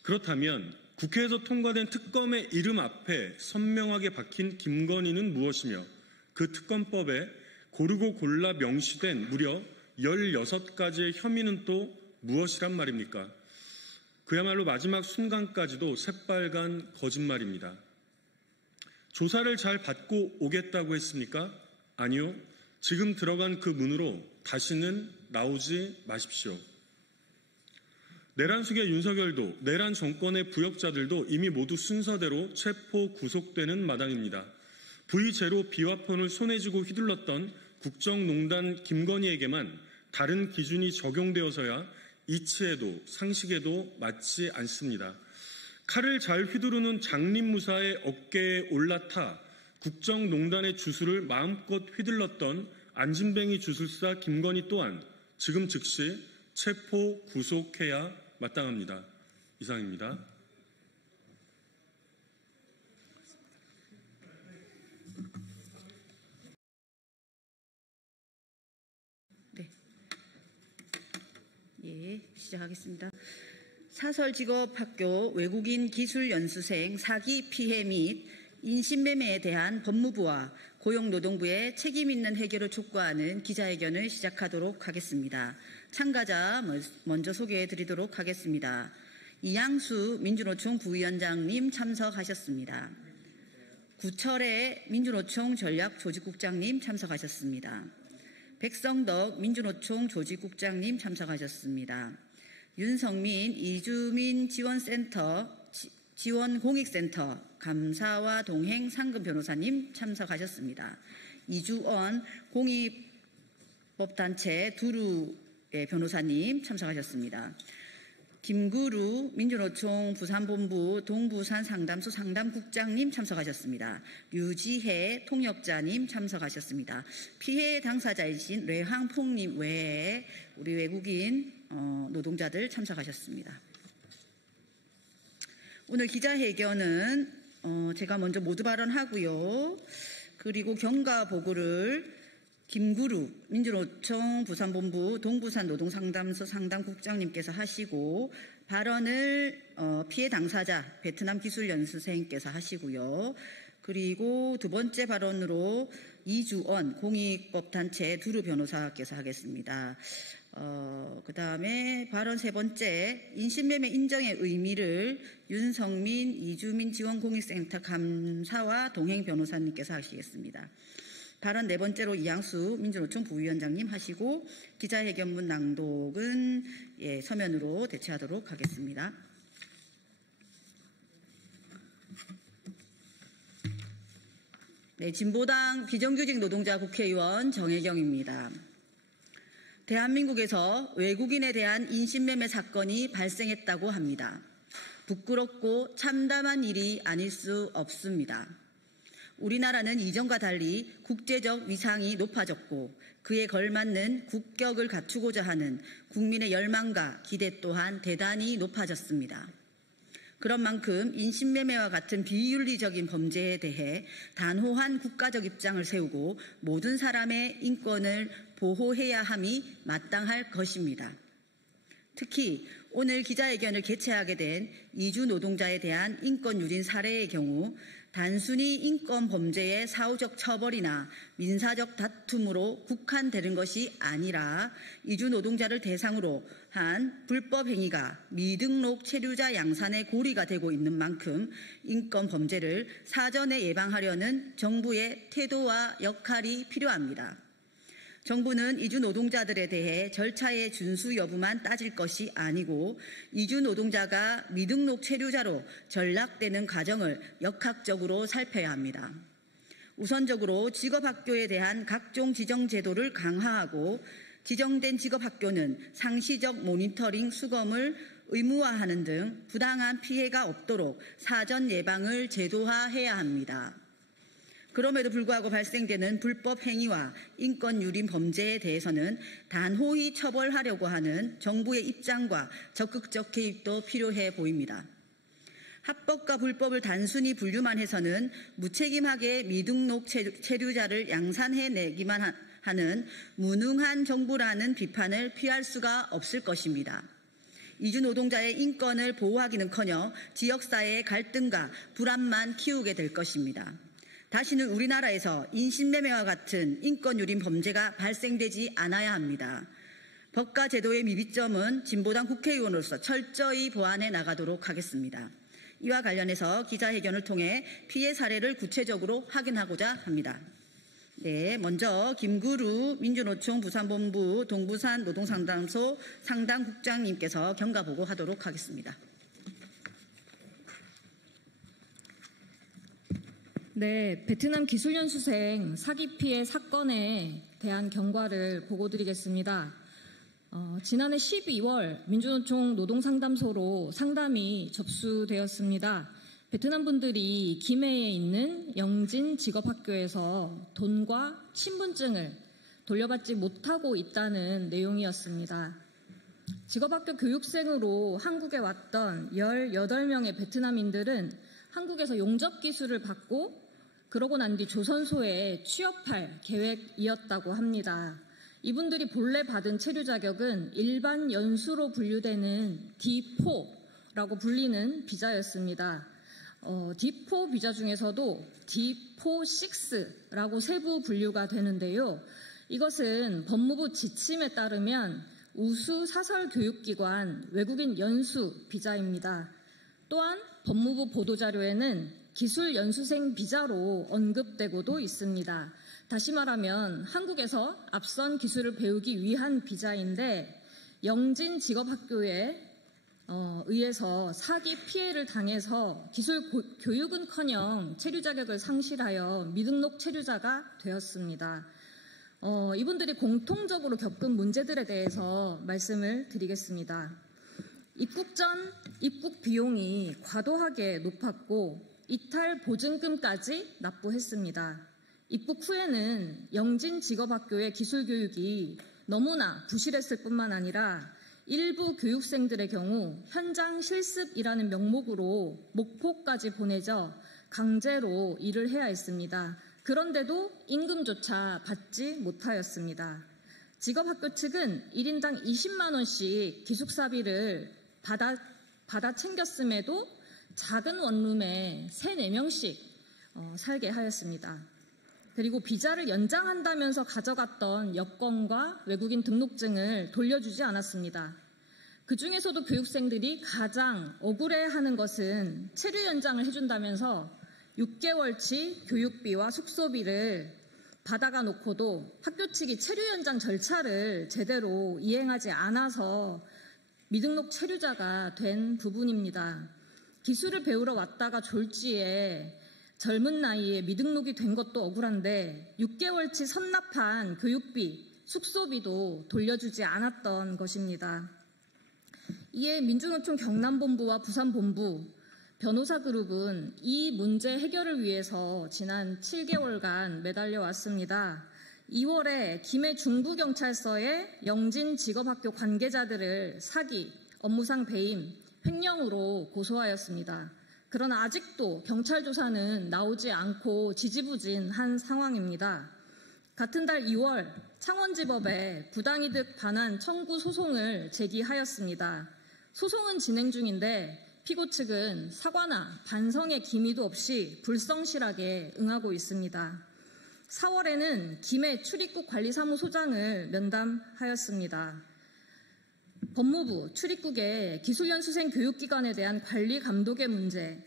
그렇다면 국회에서 통과된 특검의 이름 앞에 선명하게 박힌 김건희는 무엇이며 그 특검법에 고르고 골라 명시된 무려 16가지의 혐의는 또 무엇이란 말입니까? 그야말로 마지막 순간까지도 새빨간 거짓말입니다. 조사를 잘 받고 오겠다고 했습니까? 아니요. 지금 들어간 그 문으로 다시는 나오지 마십시오. 내란 수계 윤석열도 내란 정권의 부역자들도 이미 모두 순서대로 체포 구속되는 마당입니다. V0 비화폰을 손에 쥐고 휘둘렀던 국정농단 김건희에게만 다른 기준이 적용되어서야 이치에도 상식에도 맞지 않습니다. 칼을 잘 휘두르는 장립무사의 어깨에 올라타 국정농단의 주술을 마음껏 휘둘렀던 안진뱅이 주술사 김건희 또한 지금 즉시 체포 구속해야 마땅합니다. 이상입니다. 시작하겠습니다. 사설직업학교 외국인 기술연수생 사기 피해 및 인신매매에 대한 법무부와 고용노동부의 책임 있는 해결을 촉구하는 기자회견을 시작하도록 하겠습니다. 참가자 먼저 소개해 드리도록 하겠습니다. 이양수 민주노총 부위원장님 참석하셨습니다. 구철의 민주노총 전략조직국장님 참석하셨습니다. 백성덕 민주노총 조직국장님 참석하셨습니다. 윤성민 이주민 지원공익센터 감사와 동행 상금 변호사님 참석하셨습니다. 이주원 공익법단체 두루의 변호사님 참석하셨습니다. 김구루 민주노총 부산본부 동부산 상담소 상담국장님 참석하셨습니다. 류지혜 통역자님 참석하셨습니다. 피해 당사자이신 뢰황풍님 외에 우리 외국인 노동자들 참석하셨습니다. 오늘 기자회견은 제가 먼저 모두 발언하고요. 그리고 경과 보고를 김구루 민주노총 부산본부 동부산 노동상담소 상담국장님께서 하시고 발언을 피해 당사자 베트남 기술연수생께서 하시고요. 그리고 두 번째 발언으로 이주원 공익법단체 두루 변호사께서 하겠습니다. 그 다음에 발언 세 번째 인신매매 인정의 의미를 윤성민 이주민 지원공익센터 감사와 동행 변호사님께서 하시겠습니다. 발언 네 번째로 이양수 민주노총 부위원장님 하시고 기자회견문 낭독은 서면으로 대체하도록 하겠습니다. 네, 진보당 비정규직 노동자 국회의원 정혜경입니다. 대한민국에서 외국인에 대한 인신매매 사건이 발생했다고 합니다. 부끄럽고 참담한 일이 아닐 수 없습니다. 우리나라는 이전과 달리 국제적 위상이 높아졌고 그에 걸맞는 국격을 갖추고자 하는 국민의 열망과 기대 또한 대단히 높아졌습니다. 그런 만큼 인신매매와 같은 비윤리적인 범죄에 대해 단호한 국가적 입장을 세우고 모든 사람의 인권을 보호해야 함이 마땅할 것입니다. 특히 오늘 기자회견을 개최하게 된 이주 노동자에 대한 인권 유린 사례의 경우 단순히 인권 범죄의 사후적 처벌이나 민사적 다툼으로 국한되는 것이 아니라 이주 노동자를 대상으로 한 불법 행위가 미등록 체류자 양산의 고리가 되고 있는 만큼 인권 범죄를 사전에 예방하려는 정부의 태도와 역할이 필요합니다. 정부는 이주 노동자들에 대해 절차의 준수 여부만 따질 것이 아니고 이주 노동자가 미등록 체류자로 전락되는 과정을 역학적으로 살펴야 합니다. 우선적으로 직업학교에 대한 각종 지정 제도를 강화하고 지정된 직업학교는 상시적 모니터링 수검을 의무화하는 등 부당한 피해가 없도록 사전 예방을 제도화해야 합니다. 그럼에도 불구하고 발생되는 불법 행위와 인권 유린 범죄에 대해서는 단호히 처벌하려고 하는 정부의 입장과 적극적 개입도 필요해 보입니다. 합법과 불법을 단순히 분류만 해서는 무책임하게 미등록 체류자를 양산해내기만 하는 무능한 정부라는 비판을 피할 수가 없을 것입니다. 이주 노동자의 인권을 보호하기는커녕 지역사회의 갈등과 불안만 키우게 될 것입니다. 다시는 우리나라에서 인신매매와 같은 인권유린 범죄가 발생되지 않아야 합니다. 법과 제도의 미비점은 진보당 국회의원으로서 철저히 보완해 나가도록 하겠습니다. 이와 관련해서 기자회견을 통해 피해 사례를 구체적으로 확인하고자 합니다. 네, 먼저 김구루 민주노총 부산본부 동부산 노동상담소 상담국장님께서 경과보고하도록 하겠습니다. 네, 베트남 기술연수생 사기 피해 사건에 대한 경과를 보고드리겠습니다. 지난해 12월 민주노총 노동상담소로 상담이 접수되었습니다. 베트남 분들이 김해에 있는 영진 직업학교에서 돈과 신분증을 돌려받지 못하고 있다는 내용이었습니다. 직업학교 교육생으로 한국에 왔던 18명의 베트남인들은 한국에서 용접기술을 받고 그러고 난 뒤 조선소에 취업할 계획이었다고 합니다. 이분들이 본래 받은 체류 자격은 일반 연수로 분류되는 D4라고 불리는 비자였습니다. D4 비자 중에서도 D4-6라고 세부 분류가 되는데요. 이것은 법무부 지침에 따르면 우수 사설교육기관 외국인 연수 비자입니다. 또한 법무부 보도자료에는 기술연수생 비자로 언급되고도 있습니다. 다시 말하면 한국에서 앞선 기술을 배우기 위한 비자인데 영진 직업학교에 의해서 사기 피해를 당해서 기술 교육은커녕 체류 자격을 상실하여 미등록 체류자가 되었습니다. 이분들이 공통적으로 겪은 문제들에 대해서 말씀을 드리겠습니다. 입국 전 입국 비용이 과도하게 높았고 이탈 보증금까지 납부했습니다. 입국 후에는 영진 직업학교의 기술 교육이 너무나 부실했을 뿐만 아니라 일부 교육생들의 경우 현장 실습이라는 명목으로 목포까지 보내져 강제로 일을 해야 했습니다. 그런데도 임금조차 받지 못하였습니다. 직업학교 측은 1인당 20만 원씩 기숙사비를 받아 챙겼음에도 작은 원룸에 3-4명씩 살게 하였습니다. 그리고 비자를 연장한다면서 가져갔던 여권과 외국인 등록증을 돌려주지 않았습니다. 그 중에서도 교육생들이 가장 억울해하는 것은 체류 연장을 해준다면서 6개월치 교육비와 숙소비를 받아가 놓고도 학교 측이 체류 연장 절차를 제대로 이행하지 않아서 미등록 체류자가 된 부분입니다. 기술을 배우러 왔다가 졸지에 젊은 나이에 미등록이 된 것도 억울한데 6개월치 선납한 교육비, 숙소비도 돌려주지 않았던 것입니다. 이에 민주노총 경남본부와 부산본부, 변호사그룹은 이 문제 해결을 위해서 지난 7개월간 매달려 왔습니다. 2월에 김해 중부경찰서에 영진 직업학교 관계자들을 사기, 업무상 배임, 횡령으로 고소하였습니다. 그러나 아직도 경찰 조사는 나오지 않고 지지부진한 상황입니다. 같은 달 2월 창원지법에 부당이득 반환 청구 소송을 제기하였습니다. 소송은 진행 중인데 피고 측은 사과나 반성의 기미도 없이 불성실하게 응하고 있습니다. 4월에는 김해 출입국 관리사무소장을 면담하였습니다. 법무부 출입국의 기술연수생 교육기관에 대한 관리 감독의 문제,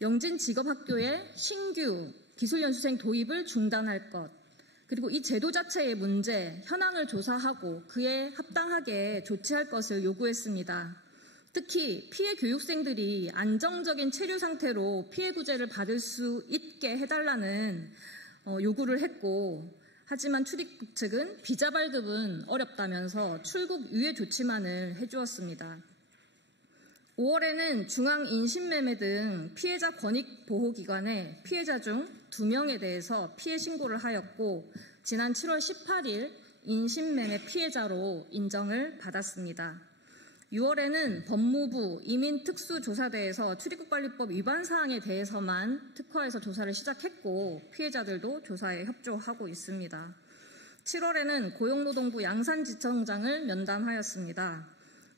영진 직업학교의 신규 기술연수생 도입을 중단할 것, 그리고 이 제도 자체의 문제, 현황을 조사하고 그에 합당하게 조치할 것을 요구했습니다. 특히 피해 교육생들이 안정적인 체류 상태로 피해 구제를 받을 수 있게 해달라는 요구를 했고, 하지만 출입국 측은 비자 발급은 어렵다면서 출국 유예 조치만을 해주었습니다. 5월에는 중앙인신매매 등 피해자 권익보호기관에 피해자 중 2명에 대해서 피해 신고를 하였고 지난 7월 18일 인신매매 피해자로 인정을 받았습니다. 6월에는 법무부 이민특수조사대에서 출입국관리법 위반 사항에 대해서만 특화해서 조사를 시작했고 피해자들도 조사에 협조하고 있습니다. 7월에는 고용노동부 양산지청장을 면담하였습니다.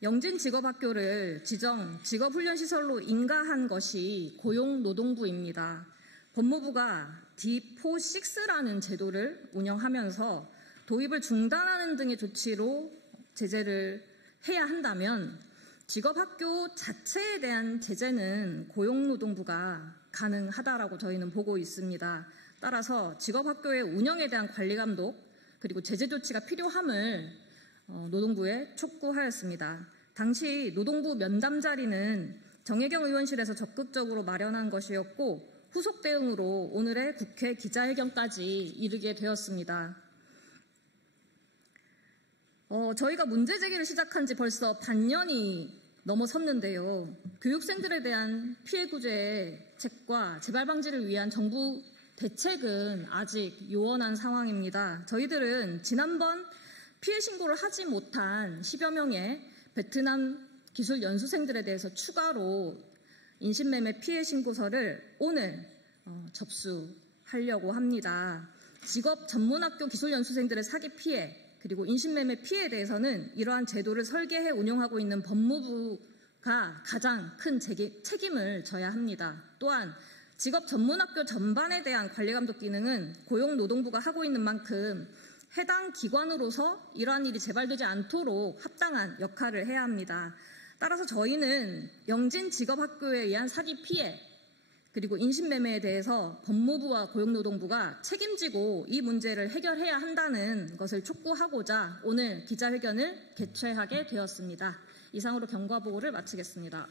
영진직업학교를 지정 직업훈련시설로 인가한 것이 고용노동부입니다. 법무부가 D4-6라는 제도를 운영하면서 도입을 중단하는 등의 조치로 제재를 해야 한다면 직업학교 자체에 대한 제재는 고용노동부가 가능하다라고 저희는 보고 있습니다. 따라서 직업학교의 운영에 대한 관리감독 그리고 제재 조치가 필요함을 노동부에 촉구하였습니다. 당시 노동부 면담 자리는 정혜경 의원실에서 적극적으로 마련한 것이었고 후속 대응으로 오늘의 국회 기자회견까지 이르게 되었습니다. 저희가 문제 제기를 시작한 지 벌써 반년이 넘어섰는데요. 교육생들에 대한 피해 구제책과 재발 방지를 위한 정부 대책은 아직 요원한 상황입니다. 저희들은 지난번 피해 신고를 하지 못한 10여 명의 베트남 기술 연수생들에 대해서 추가로 인신매매 피해 신고서를 오늘 접수하려고 합니다. 직업 전문학교 기술 연수생들의 사기 피해 그리고 인신매매 피해에 대해서는 이러한 제도를 설계해 운영하고 있는 법무부가 가장 큰 책임을 져야 합니다. 또한 직업 전문학교 전반에 대한 관리감독 기능은 고용노동부가 하고 있는 만큼 해당 기관으로서 이러한 일이 재발되지 않도록 합당한 역할을 해야 합니다. 따라서 저희는 영진직업학교에 의한 사기 피해 그리고 인신매매에 대해서 법무부와 고용노동부가 책임지고 이 문제를 해결해야 한다는 것을 촉구하고자 오늘 기자회견을 개최하게 되었습니다. 이상으로 경과보고를 마치겠습니다.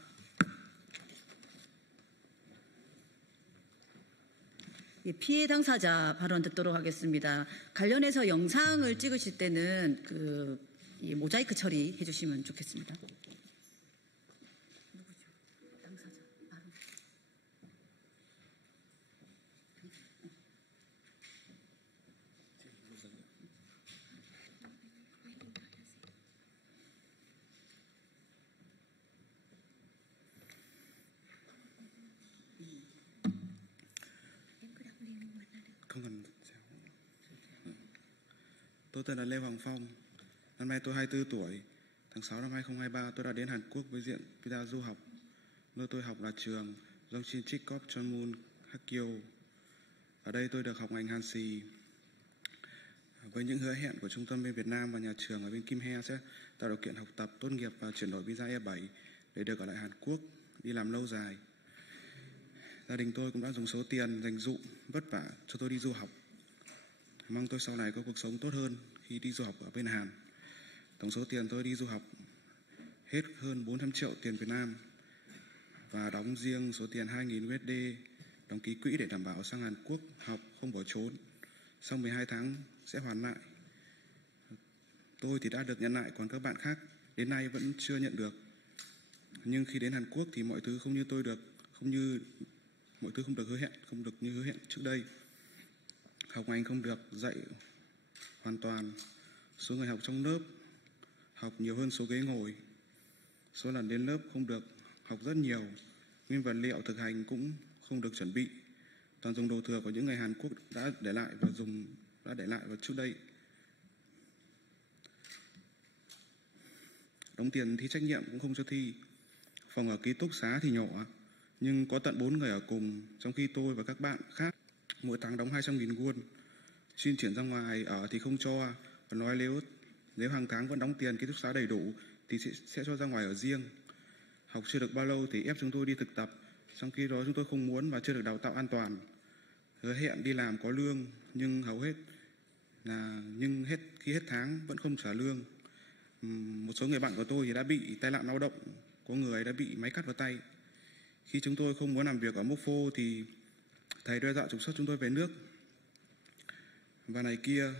피해 당사자 발언 듣도록 하겠습니다. 관련해서 영상을 찍으실 때는 이 모자이크 처리해 주시면 좋겠습니다. Không cần. Tôi tên là Lê Hoàng Phong. Năm nay tôi 24 tuổi. Tháng 6 năm 2023 tôi đã đến Hàn Quốc với diện visa du học. Nơi tôi học là trường Yongchin-Chikop Chonmun Hakkyo. Ở đây tôi được học ngành hàn xì. Với những hứa hẹn của trung tâm bên Việt Nam và nhà trường ở bên Kim He sẽ tạo điều kiện học tập tốt nghiệp và chuyển đổi visa E7 để được ở lại Hàn Quốc đi làm lâu dài. Gia đình tôi cũng đã dùng số tiền dành dụm vất vả cho tôi đi du học. Mong tôi sau này có cuộc sống tốt hơn khi đi du học ở bên Hàn. Tổng số tiền tôi đi du học hết hơn 400 triệu tiền Việt Nam và đóng riêng số tiền 2.000 USD đóng ký quỹ để đảm bảo sang Hàn Quốc học không bỏ trốn. Sau 12 tháng sẽ hoàn lại. Tôi thì đã được nhận lại, còn các bạn khác đến nay vẫn chưa nhận được. Nhưng khi đến Hàn Quốc thì mọi thứ mọi thứ không được hứa hẹn, không được như hứa hẹn trước đây. Học ngành không được dạy hoàn toàn, số người học trong lớp học nhiều hơn số ghế ngồi, số lần đến lớp không được học rất nhiều, nguyên vật liệu thực hành cũng không được chuẩn bị, toàn dùng đồ thừa của những người Hàn Quốc đã để lại vào trước đây. Đóng tiền thi trắc nghiệm cũng không cho thi. Phòng ở ký túc xá thì nhỏ, nhưng có tận 4 người ở cùng, trong khi tôi và các bạn khác mỗi tháng đóng 200.000 won. Xin chuyển ra ngoài ở thì không cho, và nói nếu hàng tháng vẫn đóng tiền ký túc xá đầy đủ thì sẽ cho ra ngoài ở riêng. Học chưa được bao lâu thì ép chúng tôi đi thực tập, trong khi đó chúng tôi không muốn và chưa được đào tạo an toàn. Hứa hẹn đi làm có lương, nhưng khi hết tháng vẫn không trả lương. Một số người bạn của tôi thì đã bị tai nạn lao động, có người đã bị máy cắt vào tay. Khi chúng tôi không muốn làm việc ở Mokpo thì thầy đe dọa trục xuất chúng tôi về nước và này kia.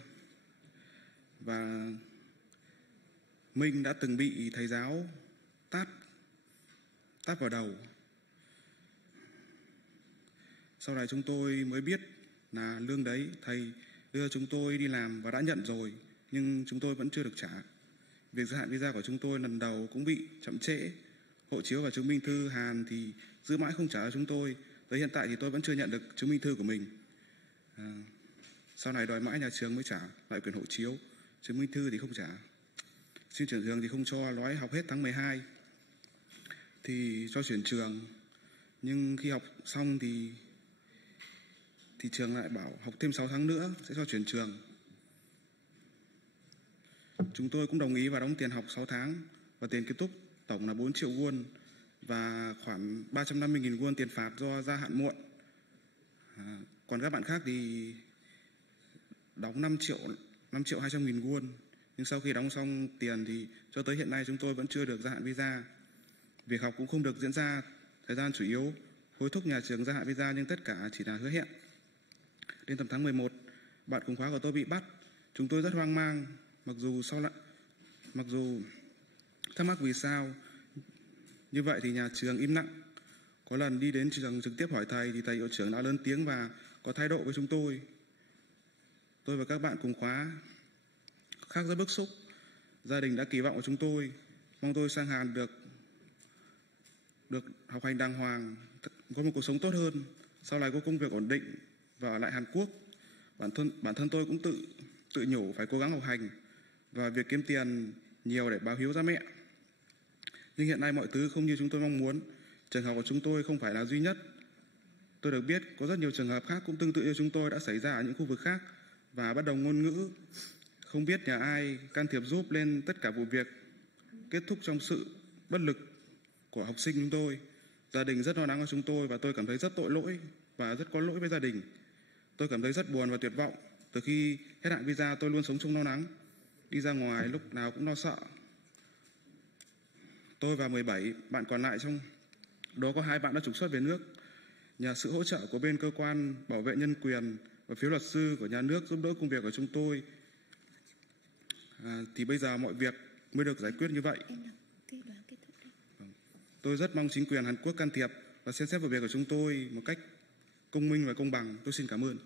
Và Minh đã từng bị thầy giáo tát vào đầu. Sau này chúng tôi mới biết là lương đấy thầy đưa chúng tôi đi làm và đã nhận rồi, nhưng chúng tôi vẫn chưa được trả. Việc gia hạn visa của chúng tôi lần đầu cũng bị chậm trễ. Hộ chiếu và chứng minh thư Hàn thì giữ mãi không trả cho chúng tôi. Tới hiện tại thì tôi vẫn chưa nhận được chứng minh thư của mình. Sau này đòi mãi nhà trường mới trả lại quyển hộ chiếu, chứng minh thư thì không trả. Xin chuyển trường thì không cho, nói học hết tháng 12 thì cho chuyển trường. Nhưng khi học xong thì trường lại bảo học thêm 6 tháng nữa sẽ cho chuyển trường. Chúng tôi cũng đồng ý và đóng tiền học 6 tháng và tiền kết thúc tổng là 4 triệu won và khoảng 350.000 won tiền phạt do gia hạn muộn. Còn các bạn khác thì đóng 5 triệu 200.000 won. Nhưng sau khi đóng xong tiền thì cho tới hiện nay chúng tôi vẫn chưa được gia hạn visa. Việc học cũng không được diễn ra, thời gian chủ yếu hối thúc nhà trường gia hạn visa nhưng tất cả chỉ là hứa hẹn. Đến tầm tháng 11, bạn cùng khóa của tôi bị bắt. Chúng tôi rất hoang mang, mặc dù thắc mắc vì sao như vậy thì nhà trường im lặng. Có lần đi đến trường trực tiếp hỏi thầy thì thầy hiệu trưởng đã lớn tiếng và có thái độ với chúng tôi. Tôi và các bạn cùng khóa khác rất bức xúc. Gia đình đã kỳ vọng vào chúng tôi, mong tôi sang Hàn được học hành đàng hoàng, có một cuộc sống tốt hơn, sau này có công việc ổn định và ở lại Hàn Quốc. Bản thân tôi cũng tự nhủ phải cố gắng học hành và việc kiếm tiền nhiều để báo hiếu cha mẹ. Nhưng hiện nay mọi thứ không như chúng tôi mong muốn. Trường hợp của chúng tôi không phải là duy nhất. Tôi được biết có rất nhiều trường hợp khác cũng tương tự như chúng tôi đã xảy ra ở những khu vực khác và bất đồng ngôn ngữ. Không biết nhà ai can thiệp giúp lên tất cả vụ việc kết thúc trong sự bất lực của học sinh chúng tôi. Gia đình rất lo lắng cho chúng tôi và tôi cảm thấy rất tội lỗi và rất có lỗi với gia đình. Tôi cảm thấy rất buồn và tuyệt vọng. Từ khi hết hạn visa tôi luôn sống trong lo lắng. Đi ra ngoài lúc nào cũng lo sợ. Tôi và 17 bạn còn lại trong đó có 2 bạn đã trục xuất về nước. Nhờ sự hỗ trợ của bên cơ quan bảo vệ nhân quyền và phiếu luật sư của nhà nước giúp đỡ công việc của chúng tôi thì bây giờ mọi việc mới được giải quyết như vậy. Tôi rất mong chính quyền Hàn Quốc can thiệp và xem xét vụ việc của chúng tôi một cách công minh và công bằng. Tôi xin cảm ơn.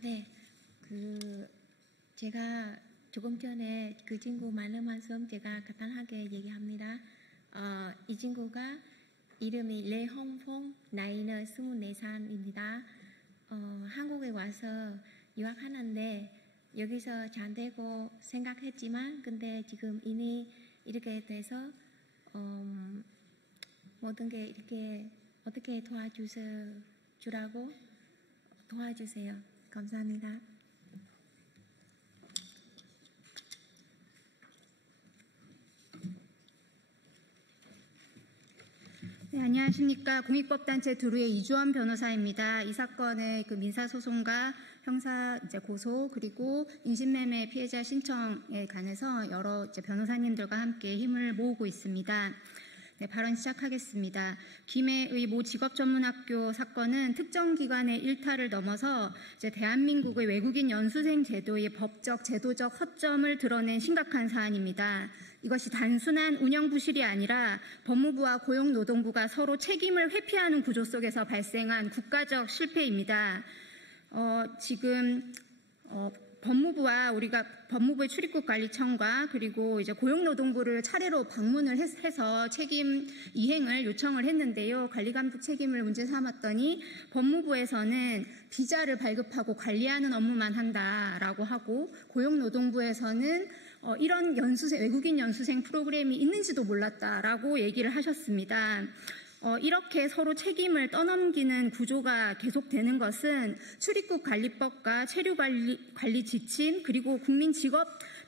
네. 제가 조금 전에 그 친구 말한 말씀 제가 간단하게 얘기합니다. 이 친구가 이름이 레홍퐁, 나이는 24살입니다. 한국에 와서 유학하는데 여기서 잘 되고 생각했지만 근데 지금 이미 이렇게 돼서 모든 게 이렇게 어떻게 도와주라고 도와주세요. 감사합니다. 네, 안녕하십니까. 공익법단체 두루의 이주원 변호사입니다. 이 사건의 그 민사소송과 형사 고소 그리고 인신매매 피해자 신청에 관해서 여러 변호사님들과 함께 힘을 모으고 있습니다. 네, 발언 시작하겠습니다. 김해의 모 직업전문학교 사건은 특정 기관의 일탈을 넘어서 대한민국의 외국인 연수생 제도의 법적, 제도적 허점을 드러낸 심각한 사안입니다. 이것이 단순한 운영 부실이 아니라 법무부와 고용노동부가 서로 책임을 회피하는 구조 속에서 발생한 국가적 실패입니다. 지금 법무부와 우리가 법무부의 출입국관리청과 그리고 이제 고용노동부를 차례로 방문을 해서 책임 이행을 요청을 했는데요. 관리감독 책임을 문제 삼았더니 법무부에서는 비자를 발급하고 관리하는 업무만 한다라고 하고 고용노동부에서는 이런 외국인 연수생 프로그램이 있는지도 몰랐다라고 얘기를 하셨습니다. 이렇게 서로 책임을 떠넘기는 구조가 계속되는 것은 출입국관리법과 체류관리 지침 그리고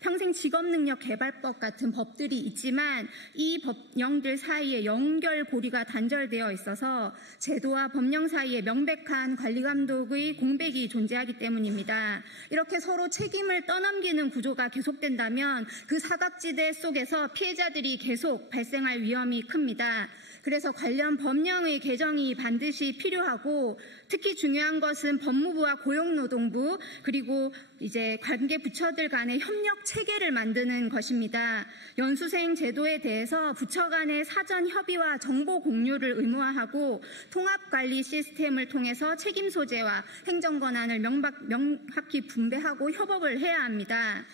평생직업능력개발법 같은 법들이 있지만 이 법령들 사이에 연결고리가 단절되어 있어서 제도와 법령 사이에 명백한 관리감독의 공백이 존재하기 때문입니다. 이렇게 서로 책임을 떠넘기는 구조가 계속된다면 그 사각지대 속에서 피해자들이 계속 발생할 위험이 큽니다. 그래서 관련 법령의 개정이 반드시 필요하고 특히 중요한 것은 법무부와 고용노동부 그리고 이제 관계 부처들 간의 협력 체계를 만드는 것입니다. 연수생 제도에 대해서 부처 간의 사전 협의와 정보 공유를 의무화하고 통합 관리 시스템을 통해서 책임 소재와 행정 권한을 명확히 분배하고 협업을 해야 합니다.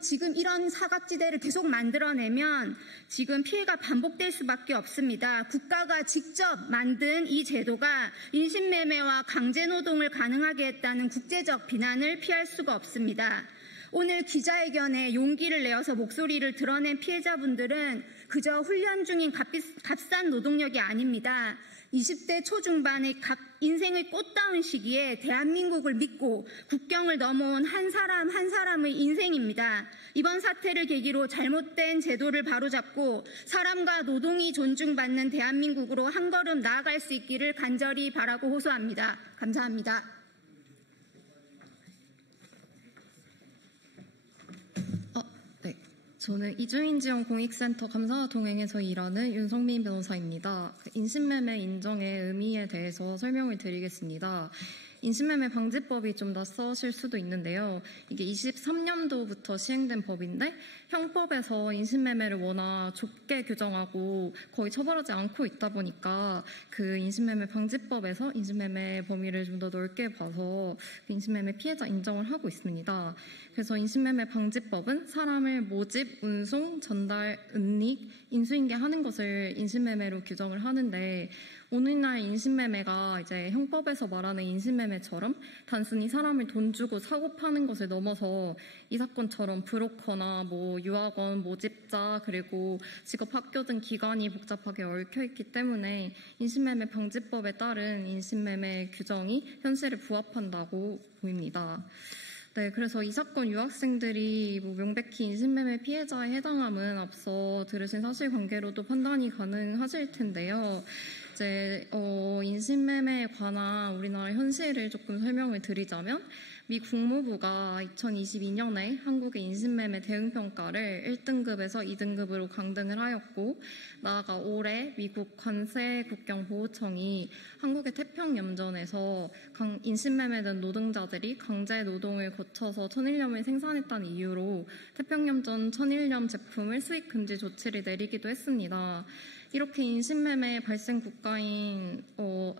지금 이런 사각지대를 계속 만들어내면 지금 피해가 반복될 수밖에 없습니다. 국가가 직접 만든 이 제도가 인신매매와 강제노동을 가능하게 했다는 국제적 비난을 피할 수가 없습니다. 오늘 기자회견에 용기를 내어서 목소리를 드러낸 피해자분들은 그저 훈련 중인 값싼 노동력이 아닙니다. 20대 초중반의 인생의 꽃다운 시기에 대한민국을 믿고 국경을 넘어온 한 사람 한 사람의 인생입니다. 이번 사태를 계기로 잘못된 제도를 바로잡고 사람과 노동이 존중받는 대한민국으로 한 걸음 나아갈 수 있기를 간절히 바라고 호소합니다. 감사합니다. 저는 이주민지원공익센터 감사와 동행에서 일하는 윤성민 변호사입니다. 인신매매 인정의 의미에 대해서 설명을 드리겠습니다. 인신매매 방지법이 좀 낯서실 수도 있는데요. 이게 23년도부터 시행된 법인데 형법에서 인신매매를 워낙 좁게 규정하고 거의 처벌하지 않고 있다 보니까 그 인신매매 방지법에서 인신매매 범위를 좀 더 넓게 봐서 인신매매 피해자 인정을 하고 있습니다. 그래서 인신매매 방지법은 사람을 모집, 운송, 전달, 은닉, 인수인계하는 것을 인신매매로 규정을 하는데 오늘날 인신매매가 이제 형법에서 말하는 인신매매처럼 단순히 사람을 돈 주고 사고 파는 것을 넘어서 이 사건처럼 브로커나 유학원, 모집자 그리고 직업 학교 등 기관이 복잡하게 얽혀 있기 때문에 인신매매 방지법에 따른 인신매매 규정이 현실에 부합한다고 보입니다. 네, 그래서 이 사건 유학생들이 명백히 인신매매 피해자에 해당함은 앞서 들으신 사실관계로도 판단이 가능하실 텐데요. 인신매매에 관한 우리나라 현실을 조금 설명을 드리자면 미 국무부가 2022년에 한국의 인신매매 대응평가를 1등급에서 2등급으로 강등을 하였고 나아가 올해 미국 관세국경보호청이 한국의 태평염전에서 인신매매된 노동자들이 강제노동을 거쳐서 천일염을 생산했다는 이유로 태평염전 천일염 제품을 수입 금지 조치를 내리기도 했습니다. 이렇게 인신매매 발생 국가인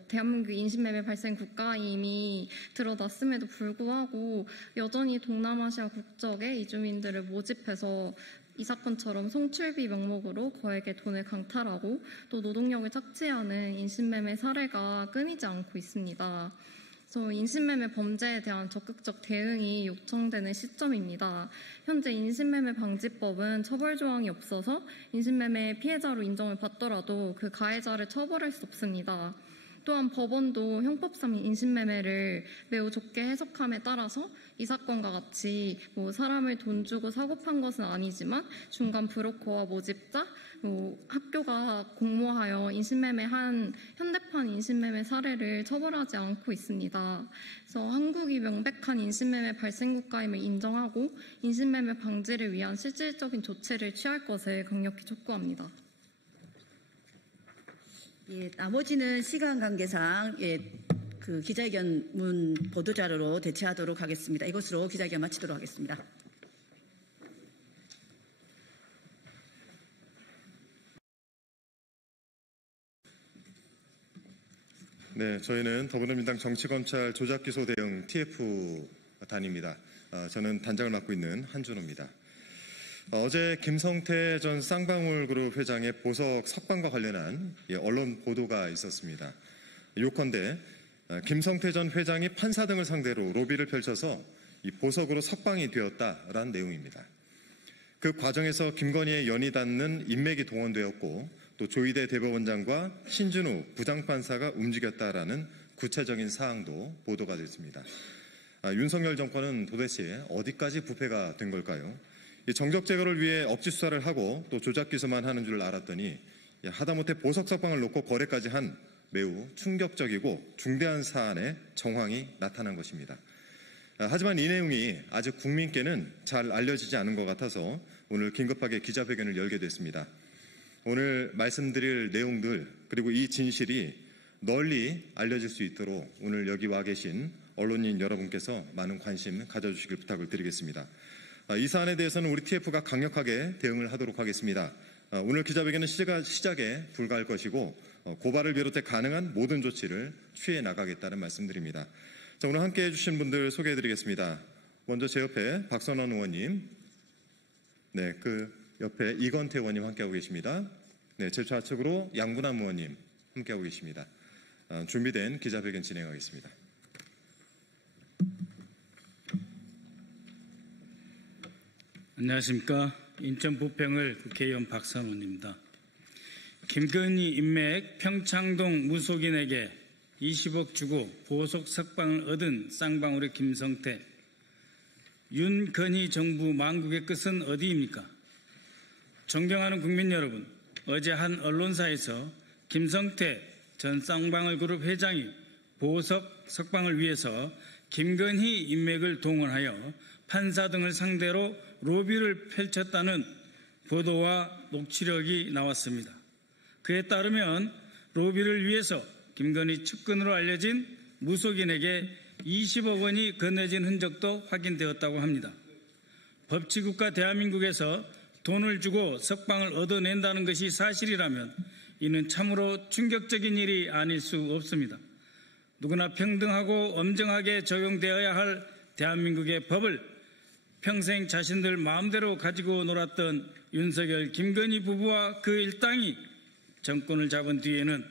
대한민국 인신매매 발생 국가임이 드러났음에도 불구하고 여전히 동남아시아 국적의 이주민들을 모집해서 이 사건처럼 송출비 명목으로 거액의 돈을 강탈하고 또 노동력을 착취하는 인신매매 사례가 끊이지 않고 있습니다. 그래서 인신매매 범죄에 대한 적극적 대응이 요청되는 시점입니다. 현재 인신매매 방지법은 처벌 조항이 없어서 인신매매 피해자로 인정을 받더라도 그 가해자를 처벌할 수 없습니다. 또한 법원도 형법상 인신매매를 매우 좁게 해석함에 따라서 이 사건과 같이 사람을 돈 주고 사고 판 것은 아니지만 중간 브로커와 모집자, 학교가 공모하여 인신매매한 현대판 인신매매 사례를 처벌하지 않고 있습니다. 그래서 한국이 명백한 인신매매 발생 국가임을 인정하고 인신매매 방지를 위한 실질적인 조치를 취할 것을 강력히 촉구합니다. 나머지는 시간 관계상 그 기자회견문 보도자료로 대체하도록 하겠습니다. 이것으로 기자회견 마치도록 하겠습니다. 네, 저희는 더불어민주당 정치검찰 조작기소 대응 TF단입니다. 저는 단장을 맡고 있는 한준호입니다. 어제 김성태 전 쌍방울그룹 회장의 보석 석방과 관련한 언론 보도가 있었습니다. 요컨대 김성태 전 회장이 판사 등을 상대로 로비를 펼쳐서 이 보석으로 석방이 되었다라는 내용입니다. 그 과정에서 김건희의 연이 닿는 인맥이 동원되었고 또 조희대 대법원장과 신준우 부장판사가 움직였다라는 구체적인 사항도 보도가 됐습니다. 윤석열 정권은 도대체 어디까지 부패가 된 걸까요? 정적 제거를 위해 억지 수사를 하고 또 조작 기소만 하는 줄 알았더니 하다못해 보석 석방을 놓고 거래까지 한 매우 충격적이고 중대한 사안의 정황이 나타난 것입니다. 하지만 이 내용이 아직 국민께는 잘 알려지지 않은 것 같아서 오늘 긴급하게 기자회견을 열게 됐습니다. 오늘 말씀드릴 내용들 그리고 이 진실이 널리 알려질 수 있도록 오늘 여기 와 계신 언론인 여러분께서 많은 관심 가져주시길 부탁을 드리겠습니다. 이 사안에 대해서는 우리 TF가 강력하게 대응을 하도록 하겠습니다. 오늘 기자회견은 시작에 불과할 것이고 고발을 비롯해 가능한 모든 조치를 취해 나가겠다는 말씀드립니다. 자, 오늘 함께해 주신 분들 소개해드리겠습니다. 먼저 제 옆에 박선원 의원님, 네, 그 옆에 이건태 의원님 함께하고 계십니다. 네, 제 좌측으로 양분남 의원님 함께하고 계십니다. 준비된 기자회견 진행하겠습니다. 안녕하십니까. 인천 부평을 국회의원 박선원입니다. 김건희 인맥 평창동 무속인에게 20억 주고 보석 석방을 얻은 쌍방울의 김성태. 윤건희 정부 망국의 끝은 어디입니까? 존경하는 국민 여러분, 어제 한 언론사에서 김성태 전 쌍방울 그룹 회장이 보석 석방을 위해서 김건희 인맥을 동원하여 판사 등을 상대로 로비를 펼쳤다는 보도와 녹취록이 나왔습니다. 그에 따르면 로비를 위해서 김건희 측근으로 알려진 무속인에게 20억 원이 건네진 흔적도 확인되었다고 합니다. 법치국가 대한민국에서 돈을 주고 석방을 얻어낸다는 것이 사실이라면 이는 참으로 충격적인 일이 아닐 수 없습니다. 누구나 평등하고 엄정하게 적용되어야 할 대한민국의 법을 평생 자신들 마음대로 가지고 놀았던 윤석열, 김건희 부부와 그 일당이 정권을 잡은 뒤에는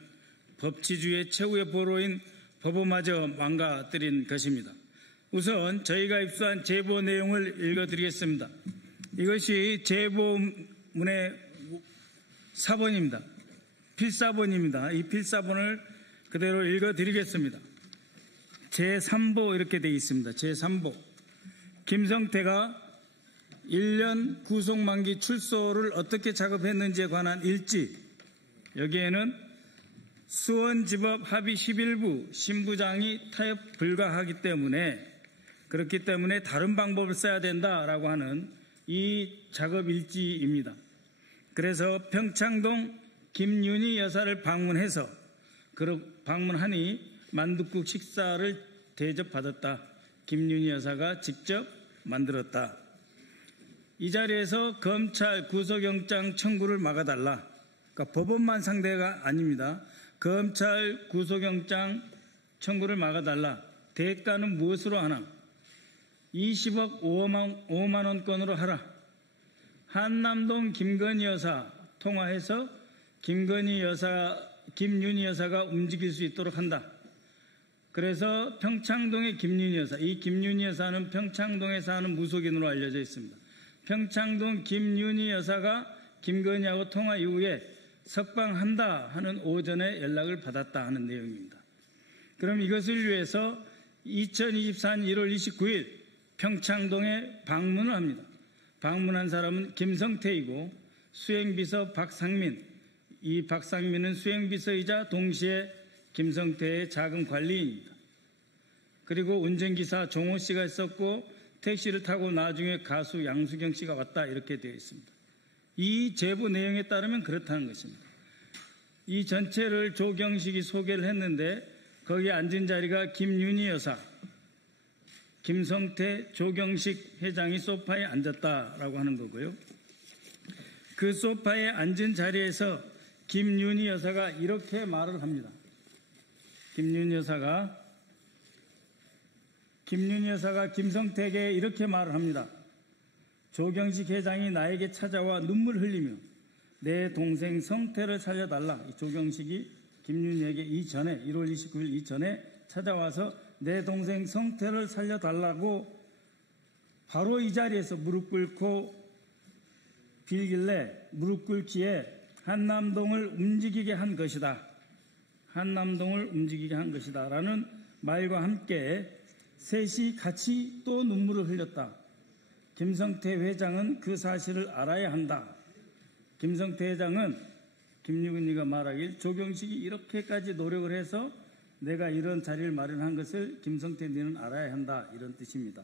법치주의의 최후의 보루인 법원마저 망가뜨린 것입니다. 우선 저희가 입수한 제보 내용을 읽어드리겠습니다. 이것이 제보문의 사본입니다. 필사본입니다. 이 필사본을 그대로 읽어드리겠습니다. 제3보 이렇게 되어 있습니다. 제3보. 김성태가 1년 구속만기 출소를 어떻게 작업했는지에 관한 일지. 여기에는 수원지법 합의 11부 신부장이 타협 불가하기 때문에 그렇기 때문에 다른 방법을 써야 된다라고 하는 이 작업 일지입니다. 그래서 평창동 김윤희 여사를 방문해서 방문하니 만둣국 식사를 대접받았다. 김윤희 여사가 직접 만들었다. 이 자리에서 검찰 구속영장 청구를 막아달라. 그러니까 법원만 상대가 아닙니다. 검찰 구속영장 청구를 막아달라. 대가는 무엇으로 하나? 20억 5만 원권으로 하라. 한남동 김건희 여사 통화해서 김윤희 여사가 움직일 수 있도록 한다. 그래서 평창동의 김윤희 여사, 이 김윤희 여사는 평창동에 사는 무속인으로 알려져 있습니다. 평창동 김윤희 여사가 김건희하고 통화 이후에 석방한다 하는 오전에 연락을 받았다 하는 내용입니다. 그럼 이것을 위해서 2024년 1월 29일 평창동에 방문을 합니다. 방문한 사람은 김성태이고 수행비서 박상민, 이 박상민은 수행비서이자 동시에 김성태의 자금 관리인입니다. 그리고 운전기사 종호 씨가 있었고 택시를 타고 나중에 가수 양수경 씨가 왔다 이렇게 되어 있습니다. 이 제보 내용에 따르면 그렇다는 것입니다. 이 전체를 조경식이 소개를 했는데 거기에 앉은 자리가 김윤희 여사, 김성태, 조경식 회장이 소파에 앉았다라고 하는 거고요. 그 소파에 앉은 자리에서 김윤희 여사가 이렇게 말을 합니다. 김윤희 여사가 김성태에게 이렇게 말을 합니다. 조경식 회장이 나에게 찾아와 눈물 흘리며 내 동생 성태를 살려달라. 조경식이 김윤희에게 이전에 1월 29일 이전에 찾아와서 내 동생 성태를 살려달라고 바로 이 자리에서 무릎 꿇고 빌길래 무릎 꿇기에 한남동을 움직이게 한 것이다. 한남동을 움직이게 한 것이다. 라는 말과 함께 셋이 같이 또 눈물을 흘렸다. 김성태 회장은 그 사실을 알아야 한다. 김성태 회장은 김윤희가 말하길 조경식이 이렇게까지 노력을 해서 내가 이런 자리를 마련한 것을 김성태 너는 알아야 한다. 이런 뜻입니다.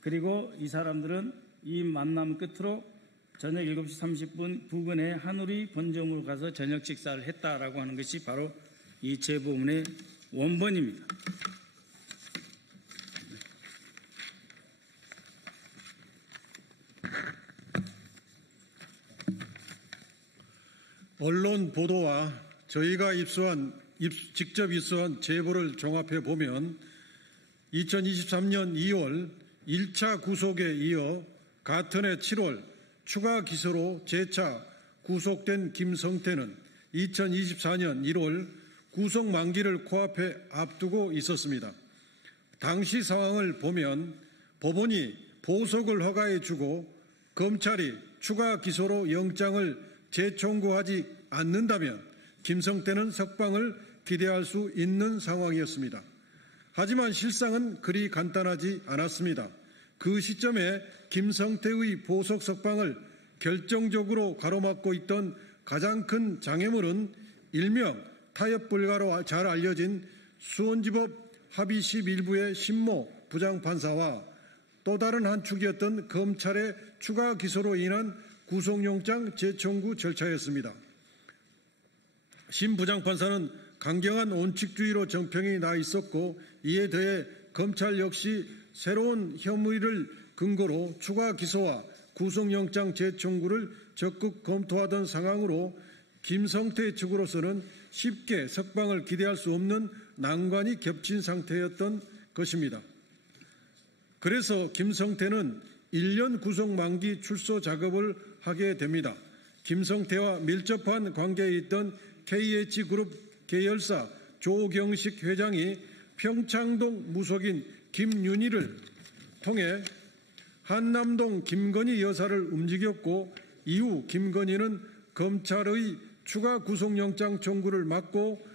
그리고 이 사람들은 이 만남 끝으로 저녁 7시 30분 부근의 한우리 본점으로 가서 저녁 식사를 했다라고 하는 것이 바로 이 제보문의 원본입니다. 언론 보도와 저희가 직접 입수한 제보를 종합해 보면 2023년 2월 1차 구속에 이어 같은 해 7월 추가 기소로 재차 구속된 김성태는 2024년 1월 구속 만기를 코앞에 앞두고 있었습니다. 당시 상황을 보면 법원이 보석을 허가해 주고 검찰이 추가 기소로 영장을 재청구하지 않는다면 김성태는 석방을 기대할 수 있는 상황이었습니다. 하지만 실상은 그리 간단하지 않았습니다. 그 시점에 김성태의 보석 석방을 결정적으로 가로막고 있던 가장 큰 장애물은 일명 타협 불가로 잘 알려진 수원지법 합의시 1부의 신모 부장판사와 또 다른 한 축이었던 검찰의 추가 기소로 인한 구속영장 재청구 절차였습니다. 신 부장판사는 강경한 원칙주의로 정평이 나 있었고 이에 더해 검찰 역시 새로운 혐의를 근거로 추가 기소와 구속영장 재청구를 적극 검토하던 상황으로 김성태 측으로서는 쉽게 석방을 기대할 수 없는 난관이 겹친 상태였던 것입니다. 그래서 김성태는 1년 구속 만기 출소 작업을 하게 됩니다. 김성태와 밀접한 관계에 있던 KH그룹 계열사 조경식 회장이 평창동 무속인 김윤희를 통해 한남동 김건희 여사를 움직였고 이후 김건희는 검찰의 추가 구속영장 청구를 막고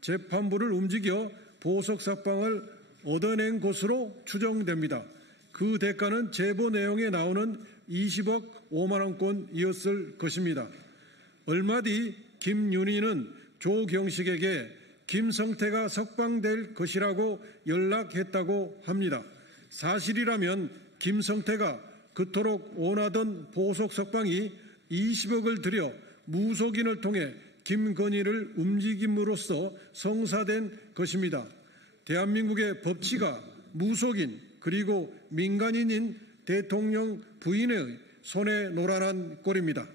재판부를 움직여 보석 석방을 얻어낸 것으로 추정됩니다. 그 대가는 제보 내용에 나오는 20억 5만 원권이었을 것입니다. 얼마 뒤 김윤희는 조경식에게 김성태가 석방될 것이라고 연락했다고 합니다. 사실이라면 김성태가 그토록 원하던 보석 석방이 20억을 들여 무속인을 통해 김건희를 움직임으로써 성사된 것입니다. 대한민국의 법치가 무속인 그리고 민간인인 대통령 부인의 손에 노란한 꼴입니다.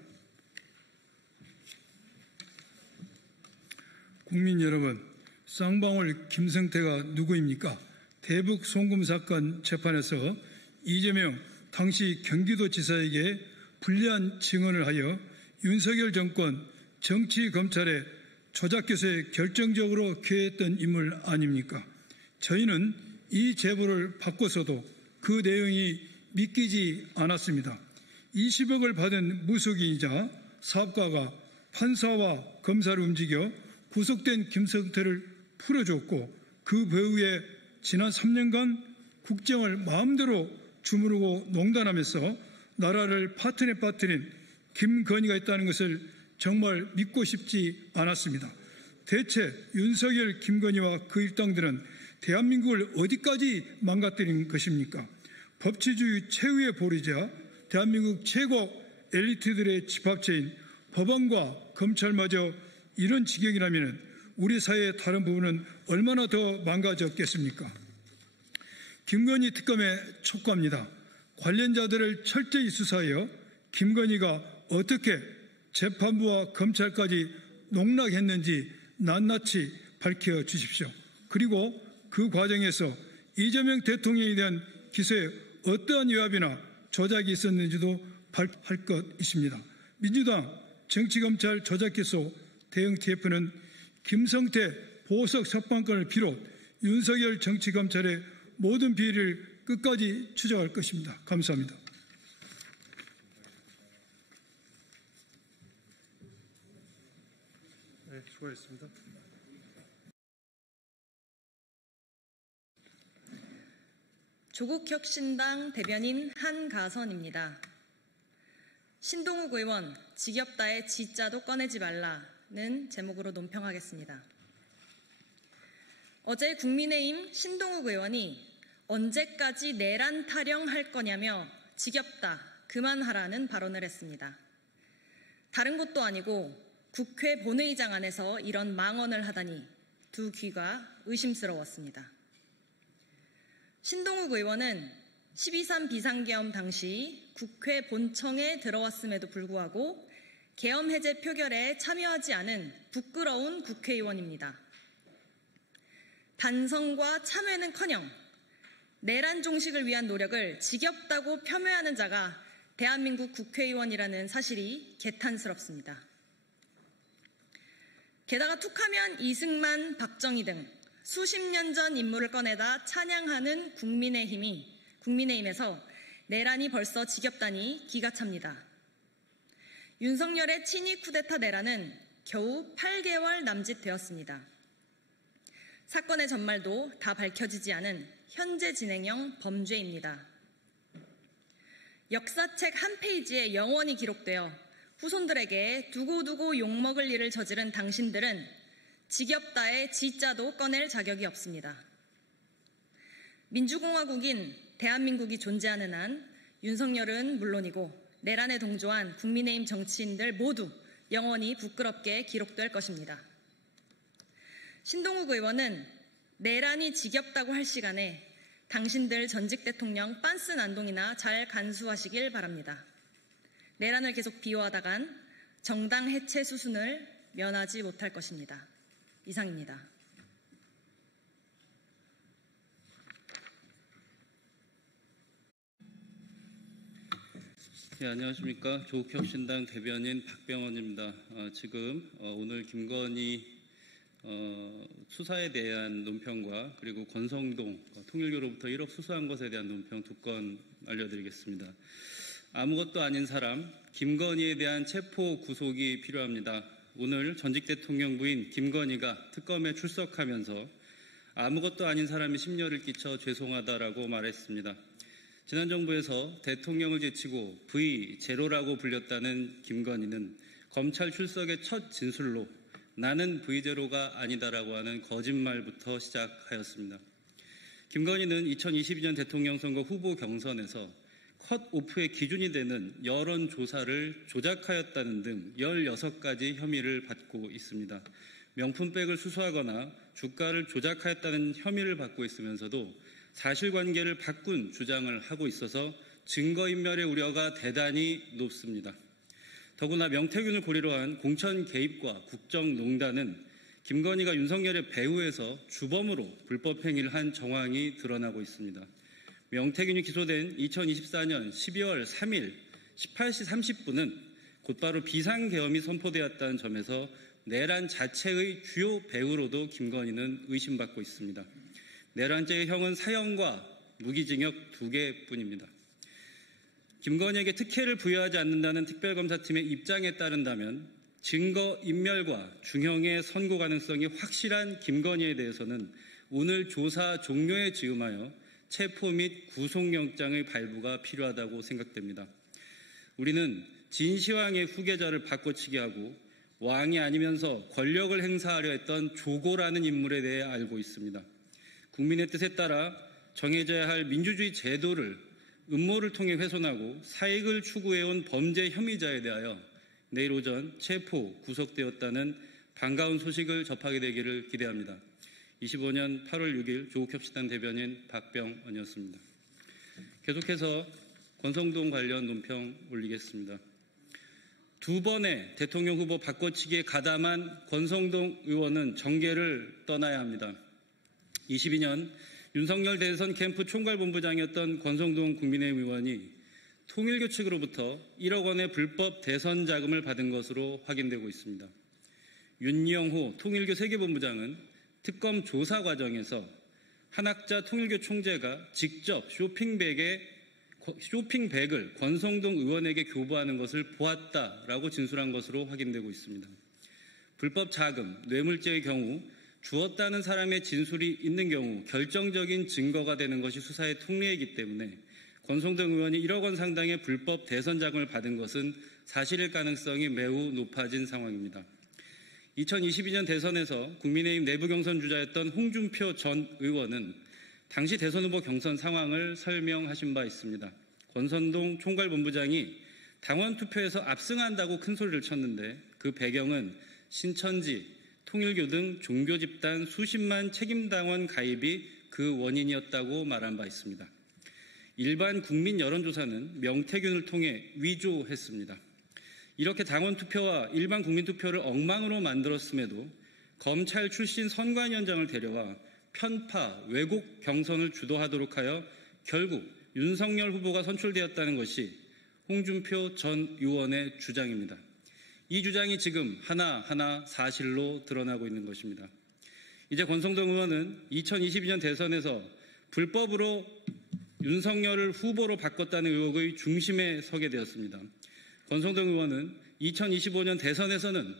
국민 여러분, 쌍방울 김성태가 누구입니까? 대북 송금 사건 재판에서 이재명 당시 경기도지사에게 불리한 증언을 하여 윤석열 정권 정치검찰의 조작기소에 결정적으로 기여했던 인물 아닙니까? 저희는 이 제보를 받고서도 그 내용이 믿기지 않았습니다. 20억을 받은 무속인이자 사업가가 판사와 검사를 움직여 구속된 김성태를 풀어줬고 그 배후에 지난 3년간 국정을 마음대로 주무르고 농단하면서 나라를 파탄에 빠뜨린 김건희가 있다는 것을 정말 믿고 싶지 않았습니다. 대체 윤석열, 김건희와 그 일당들은 대한민국을 어디까지 망가뜨린 것입니까? 법치주의 최후의 보루자 대한민국 최고 엘리트들의 집합체인 법원과 검찰마저 이런 지경이라면 우리 사회의 다른 부분은 얼마나 더 망가졌겠습니까? 김건희 특검에 촉구합니다. 관련자들을 철저히 수사하여 김건희가 어떻게 재판부와 검찰까지 농락했는지 낱낱이 밝혀주십시오. 그리고 그 과정에서 이재명 대통령에 대한 기소에 어떠한 위압이나 조작이 있었는지도 밝힐 것입니다. 민주당 정치검찰 조작기소 대응 TF는 김성태 보석 석방권을 비롯 윤석열 정치검찰의 모든 비리를 끝까지 추적할 것입니다. 감사합니다. 네, 수고하셨습니다. 조국혁신당 대변인 한가선입니다. 신동욱 의원, 지겹다의 지자도 꺼내지 말라는 제목으로 논평하겠습니다. 어제 국민의힘 신동욱 의원이 언제까지 내란 타령할 거냐며 지겹다, 그만하라는 발언을 했습니다. 다른 곳도 아니고 국회 본회의장 안에서 이런 망언을 하다니 두 귀가 의심스러웠습니다. 신동욱 의원은 12.3 비상계엄 당시 국회 본청에 들어왔음에도 불구하고 계엄 해제 표결에 참여하지 않은 부끄러운 국회의원입니다. 반성과 참회는커녕 내란 종식을 위한 노력을 지겹다고 폄훼하는 자가 대한민국 국회의원이라는 사실이 개탄스럽습니다. 게다가 툭하면 이승만, 박정희 등 수십 년 전 인물을 꺼내다 찬양하는 국민의힘에서 내란이 벌써 지겹다니 기가 찹니다. 윤석열의 친위 쿠데타 내란은 겨우 8개월 남짓되었습니다. 사건의 전말도 다 밝혀지지 않은 현재 진행형 범죄입니다. 역사책 한 페이지에 영원히 기록되어 후손들에게 두고두고 욕먹을 일을 저지른 당신들은 지겹다의 지자도 꺼낼 자격이 없습니다. 민주공화국인 대한민국이 존재하는 한 윤석열은 물론이고 내란에 동조한 국민의힘 정치인들 모두 영원히 부끄럽게 기록될 것입니다. 신동욱 의원은 내란이 지겹다고 할 시간에 당신들 전직 대통령 빤스 난동이나 잘 간수하시길 바랍니다. 내란을 계속 비호하다간 정당 해체 수순을 면하지 못할 것입니다. 이상입니다. 네, 안녕하십니까. 조국혁신당 대변인 박병원입니다. 지금 오늘 김건희 수사에 대한 논평과 그리고 권성동 통일교로부터 1억 수수한 것에 대한 논평 두 건 알려드리겠습니다. 아무것도 아닌 사람 김건희에 대한 체포 구속이 필요합니다. 오늘 전직 대통령 부인 김건희가 특검에 출석하면서 아무것도 아닌 사람이 심려를 끼쳐 죄송하다라고 말했습니다. 지난 정부에서 대통령을 제치고 V0라고 불렸다는 김건희는 검찰 출석의 첫 진술로 나는 V0가 아니다라고 하는 거짓말부터 시작하였습니다. 김건희는 2022년 대통령 선거 후보 경선에서 컷오프의 기준이 되는 여론조사를 조작하였다는 등 16가지 혐의를 받고 있습니다. 명품백을 수수하거나 주가를 조작하였다는 혐의를 받고 있으면서도 사실관계를 바꾼 주장을 하고 있어서 증거인멸의 우려가 대단히 높습니다. 더구나 명태균을 고리로 한 공천 개입과 국정농단은 김건희가 윤석열의 배후에서 주범으로 불법 행위를 한 정황이 드러나고 있습니다. 명태균이 기소된 2024년 12월 3일 18시 30분은 곧바로 비상계엄이 선포되었다는 점에서 내란 자체의 주요 배후로도 김건희는 의심받고 있습니다. 내란죄의 형은 사형과 무기징역 2개뿐입니다. 김건희에게 특혜를 부여하지 않는다는 특별검사팀의 입장에 따른다면 증거인멸과 중형의 선고 가능성이 확실한 김건희에 대해서는 오늘 조사 종료에 즈음하여 체포 및 구속영장의 발부가 필요하다고 생각됩니다. 우리는 진시황의 후계자를 바꿔치기 하고 왕이 아니면서 권력을 행사하려 했던 조고라는 인물에 대해 알고 있습니다. 국민의 뜻에 따라 정해져야 할 민주주의 제도를 음모를 통해 훼손하고 사익을 추구해온 범죄 혐의자에 대하여 내일 오전 체포, 구속되었다는 반가운 소식을 접하게 되기를 기대합니다. 25년 8월 6일 조국혁신당 대변인 박병원이었습니다. 계속해서 권성동 관련 논평 올리겠습니다. 두 번의 대통령 후보 바꿔치기에 가담한 권성동 의원은 정계를 떠나야 합니다. 22년 윤석열 대선 캠프 총괄본부장이었던 권성동 국민의힘 의원이 통일교 측으로부터 1억 원의 불법 대선 자금을 받은 것으로 확인되고 있습니다. 윤영호 통일교 세계본부장은 특검 조사 과정에서 한학자 통일교 총재가 직접 쇼핑백을 권성동 의원에게 교부하는 것을 보았다라고 진술한 것으로 확인되고 있습니다. 불법 자금, 뇌물죄의 경우 주었다는 사람의 진술이 있는 경우 결정적인 증거가 되는 것이 수사의 통례이기 때문에 권성동 의원이 1억 원 상당의 불법 대선 자금을 받은 것은 사실일 가능성이 매우 높아진 상황입니다. 2022년 대선에서 국민의힘 내부 경선 주자였던 홍준표 전 의원은 당시 대선 후보 경선 상황을 설명하신 바 있습니다. 권선동 총괄본부장이 당원 투표에서 압승한다고 큰 소리를 쳤는데 그 배경은 신천지, 통일교 등 종교 집단 수십만 책임당원 가입이 그 원인이었다고 말한 바 있습니다. 일반 국민 여론조사는 명태균을 통해 위조했습니다. 이렇게 당원 투표와 일반 국민 투표를 엉망으로 만들었음에도 검찰 출신 선관위원장을 데려와 편파, 왜곡 경선을 주도하도록 하여 결국 윤석열 후보가 선출되었다는 것이 홍준표 전 의원의 주장입니다. 이 주장이 지금 하나하나 사실로 드러나고 있는 것입니다. 이제 권성동 의원은 2022년 대선에서 불법으로 윤석열을 후보로 바꿨다는 의혹의 중심에 서게 되었습니다. 권성동 의원은 2025년 대선에서는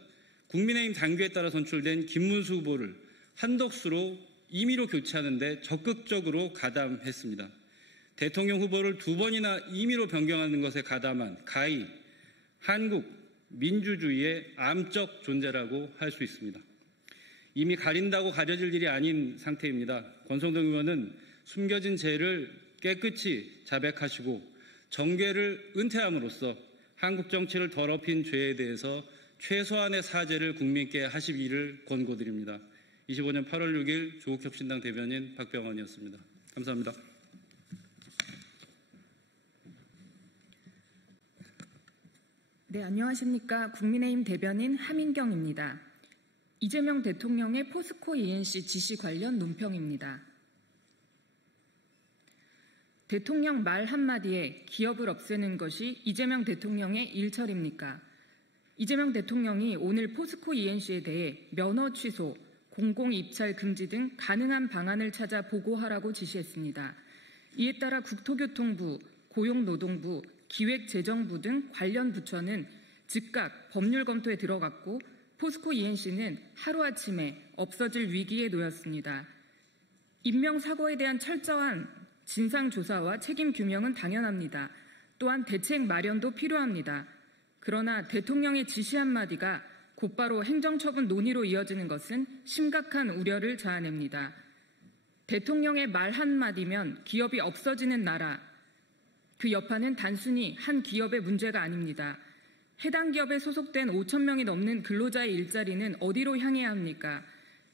국민의힘 당규에 따라 선출된 김문수 후보를 한덕수로 임의로 교체하는 데 적극적으로 가담했습니다. 대통령 후보를 2번이나 임의로 변경하는 것에 가담한 가히 한국 민주주의의 암적 존재라고 할 수 있습니다. 이미 가린다고 가려질 일이 아닌 상태입니다. 권성동 의원은 숨겨진 죄를 깨끗이 자백하시고 정계를 은퇴함으로써 한국 정치를 더럽힌 죄에 대해서 최소한의 사죄를 국민께 하시기를 권고드립니다. 25년 8월 6일 조국혁신당 대변인 박병원이었습니다. 감사합니다. 네, 안녕하십니까. 국민의힘 대변인 하민경입니다. 이재명 대통령의 포스코 ENC 지시 관련 논평입니다. 대통령 말 한마디에 기업을 없애는 것이 이재명 대통령의 일처리입니까? 이재명 대통령이 오늘 포스코 ENC에 대해 면허 취소, 공공 입찰 금지 등 가능한 방안을 찾아 보고하라고 지시했습니다. 이에 따라 국토교통부, 고용노동부, 기획재정부 등 관련 부처는 즉각 법률 검토에 들어갔고 포스코 ENC는 하루아침에 없어질 위기에 놓였습니다. 인명사고에 대한 철저한 진상조사와 책임 규명은 당연합니다. 또한 대책 마련도 필요합니다. 그러나 대통령의 지시 한마디가 곧바로 행정처분 논의로 이어지는 것은 심각한 우려를 자아냅니다. 대통령의 말 한마디면 기업이 없어지는 나라, 그 여파는 단순히 한 기업의 문제가 아닙니다. 해당 기업에 소속된 5천 명이 넘는 근로자의 일자리는 어디로 향해야 합니까?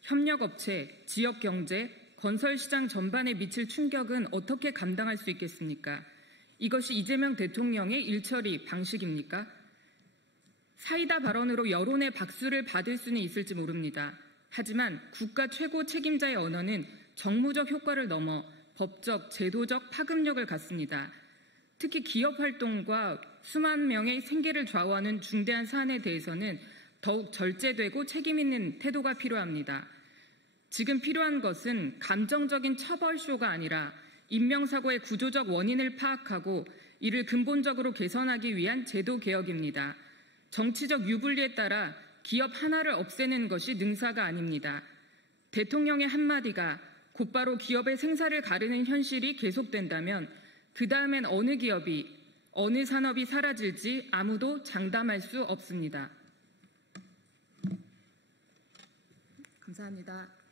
협력업체, 지역경제, 건설시장 전반에 미칠 충격은 어떻게 감당할 수 있겠습니까? 이것이 이재명 대통령의 일처리 방식입니까? 사이다 발언으로 여론의 박수를 받을 수는 있을지 모릅니다. 하지만 국가 최고 책임자의 언어는 정무적 효과를 넘어 법적, 제도적 파급력을 갖습니다. 특히 기업 활동과 수만 명의 생계를 좌우하는 중대한 사안에 대해서는 더욱 절제되고 책임 있는 태도가 필요합니다. 지금 필요한 것은 감정적인 처벌쇼가 아니라 인명사고의 구조적 원인을 파악하고 이를 근본적으로 개선하기 위한 제도 개혁입니다. 정치적 유불리에 따라 기업 하나를 없애는 것이 능사가 아닙니다. 대통령의 한마디가 곧바로 기업의 생사를 가르는 현실이 계속된다면 그 다음엔 어느 기업이, 어느 산업이 사라질지 아무도 장담할 수 없습니다. 감사합니다.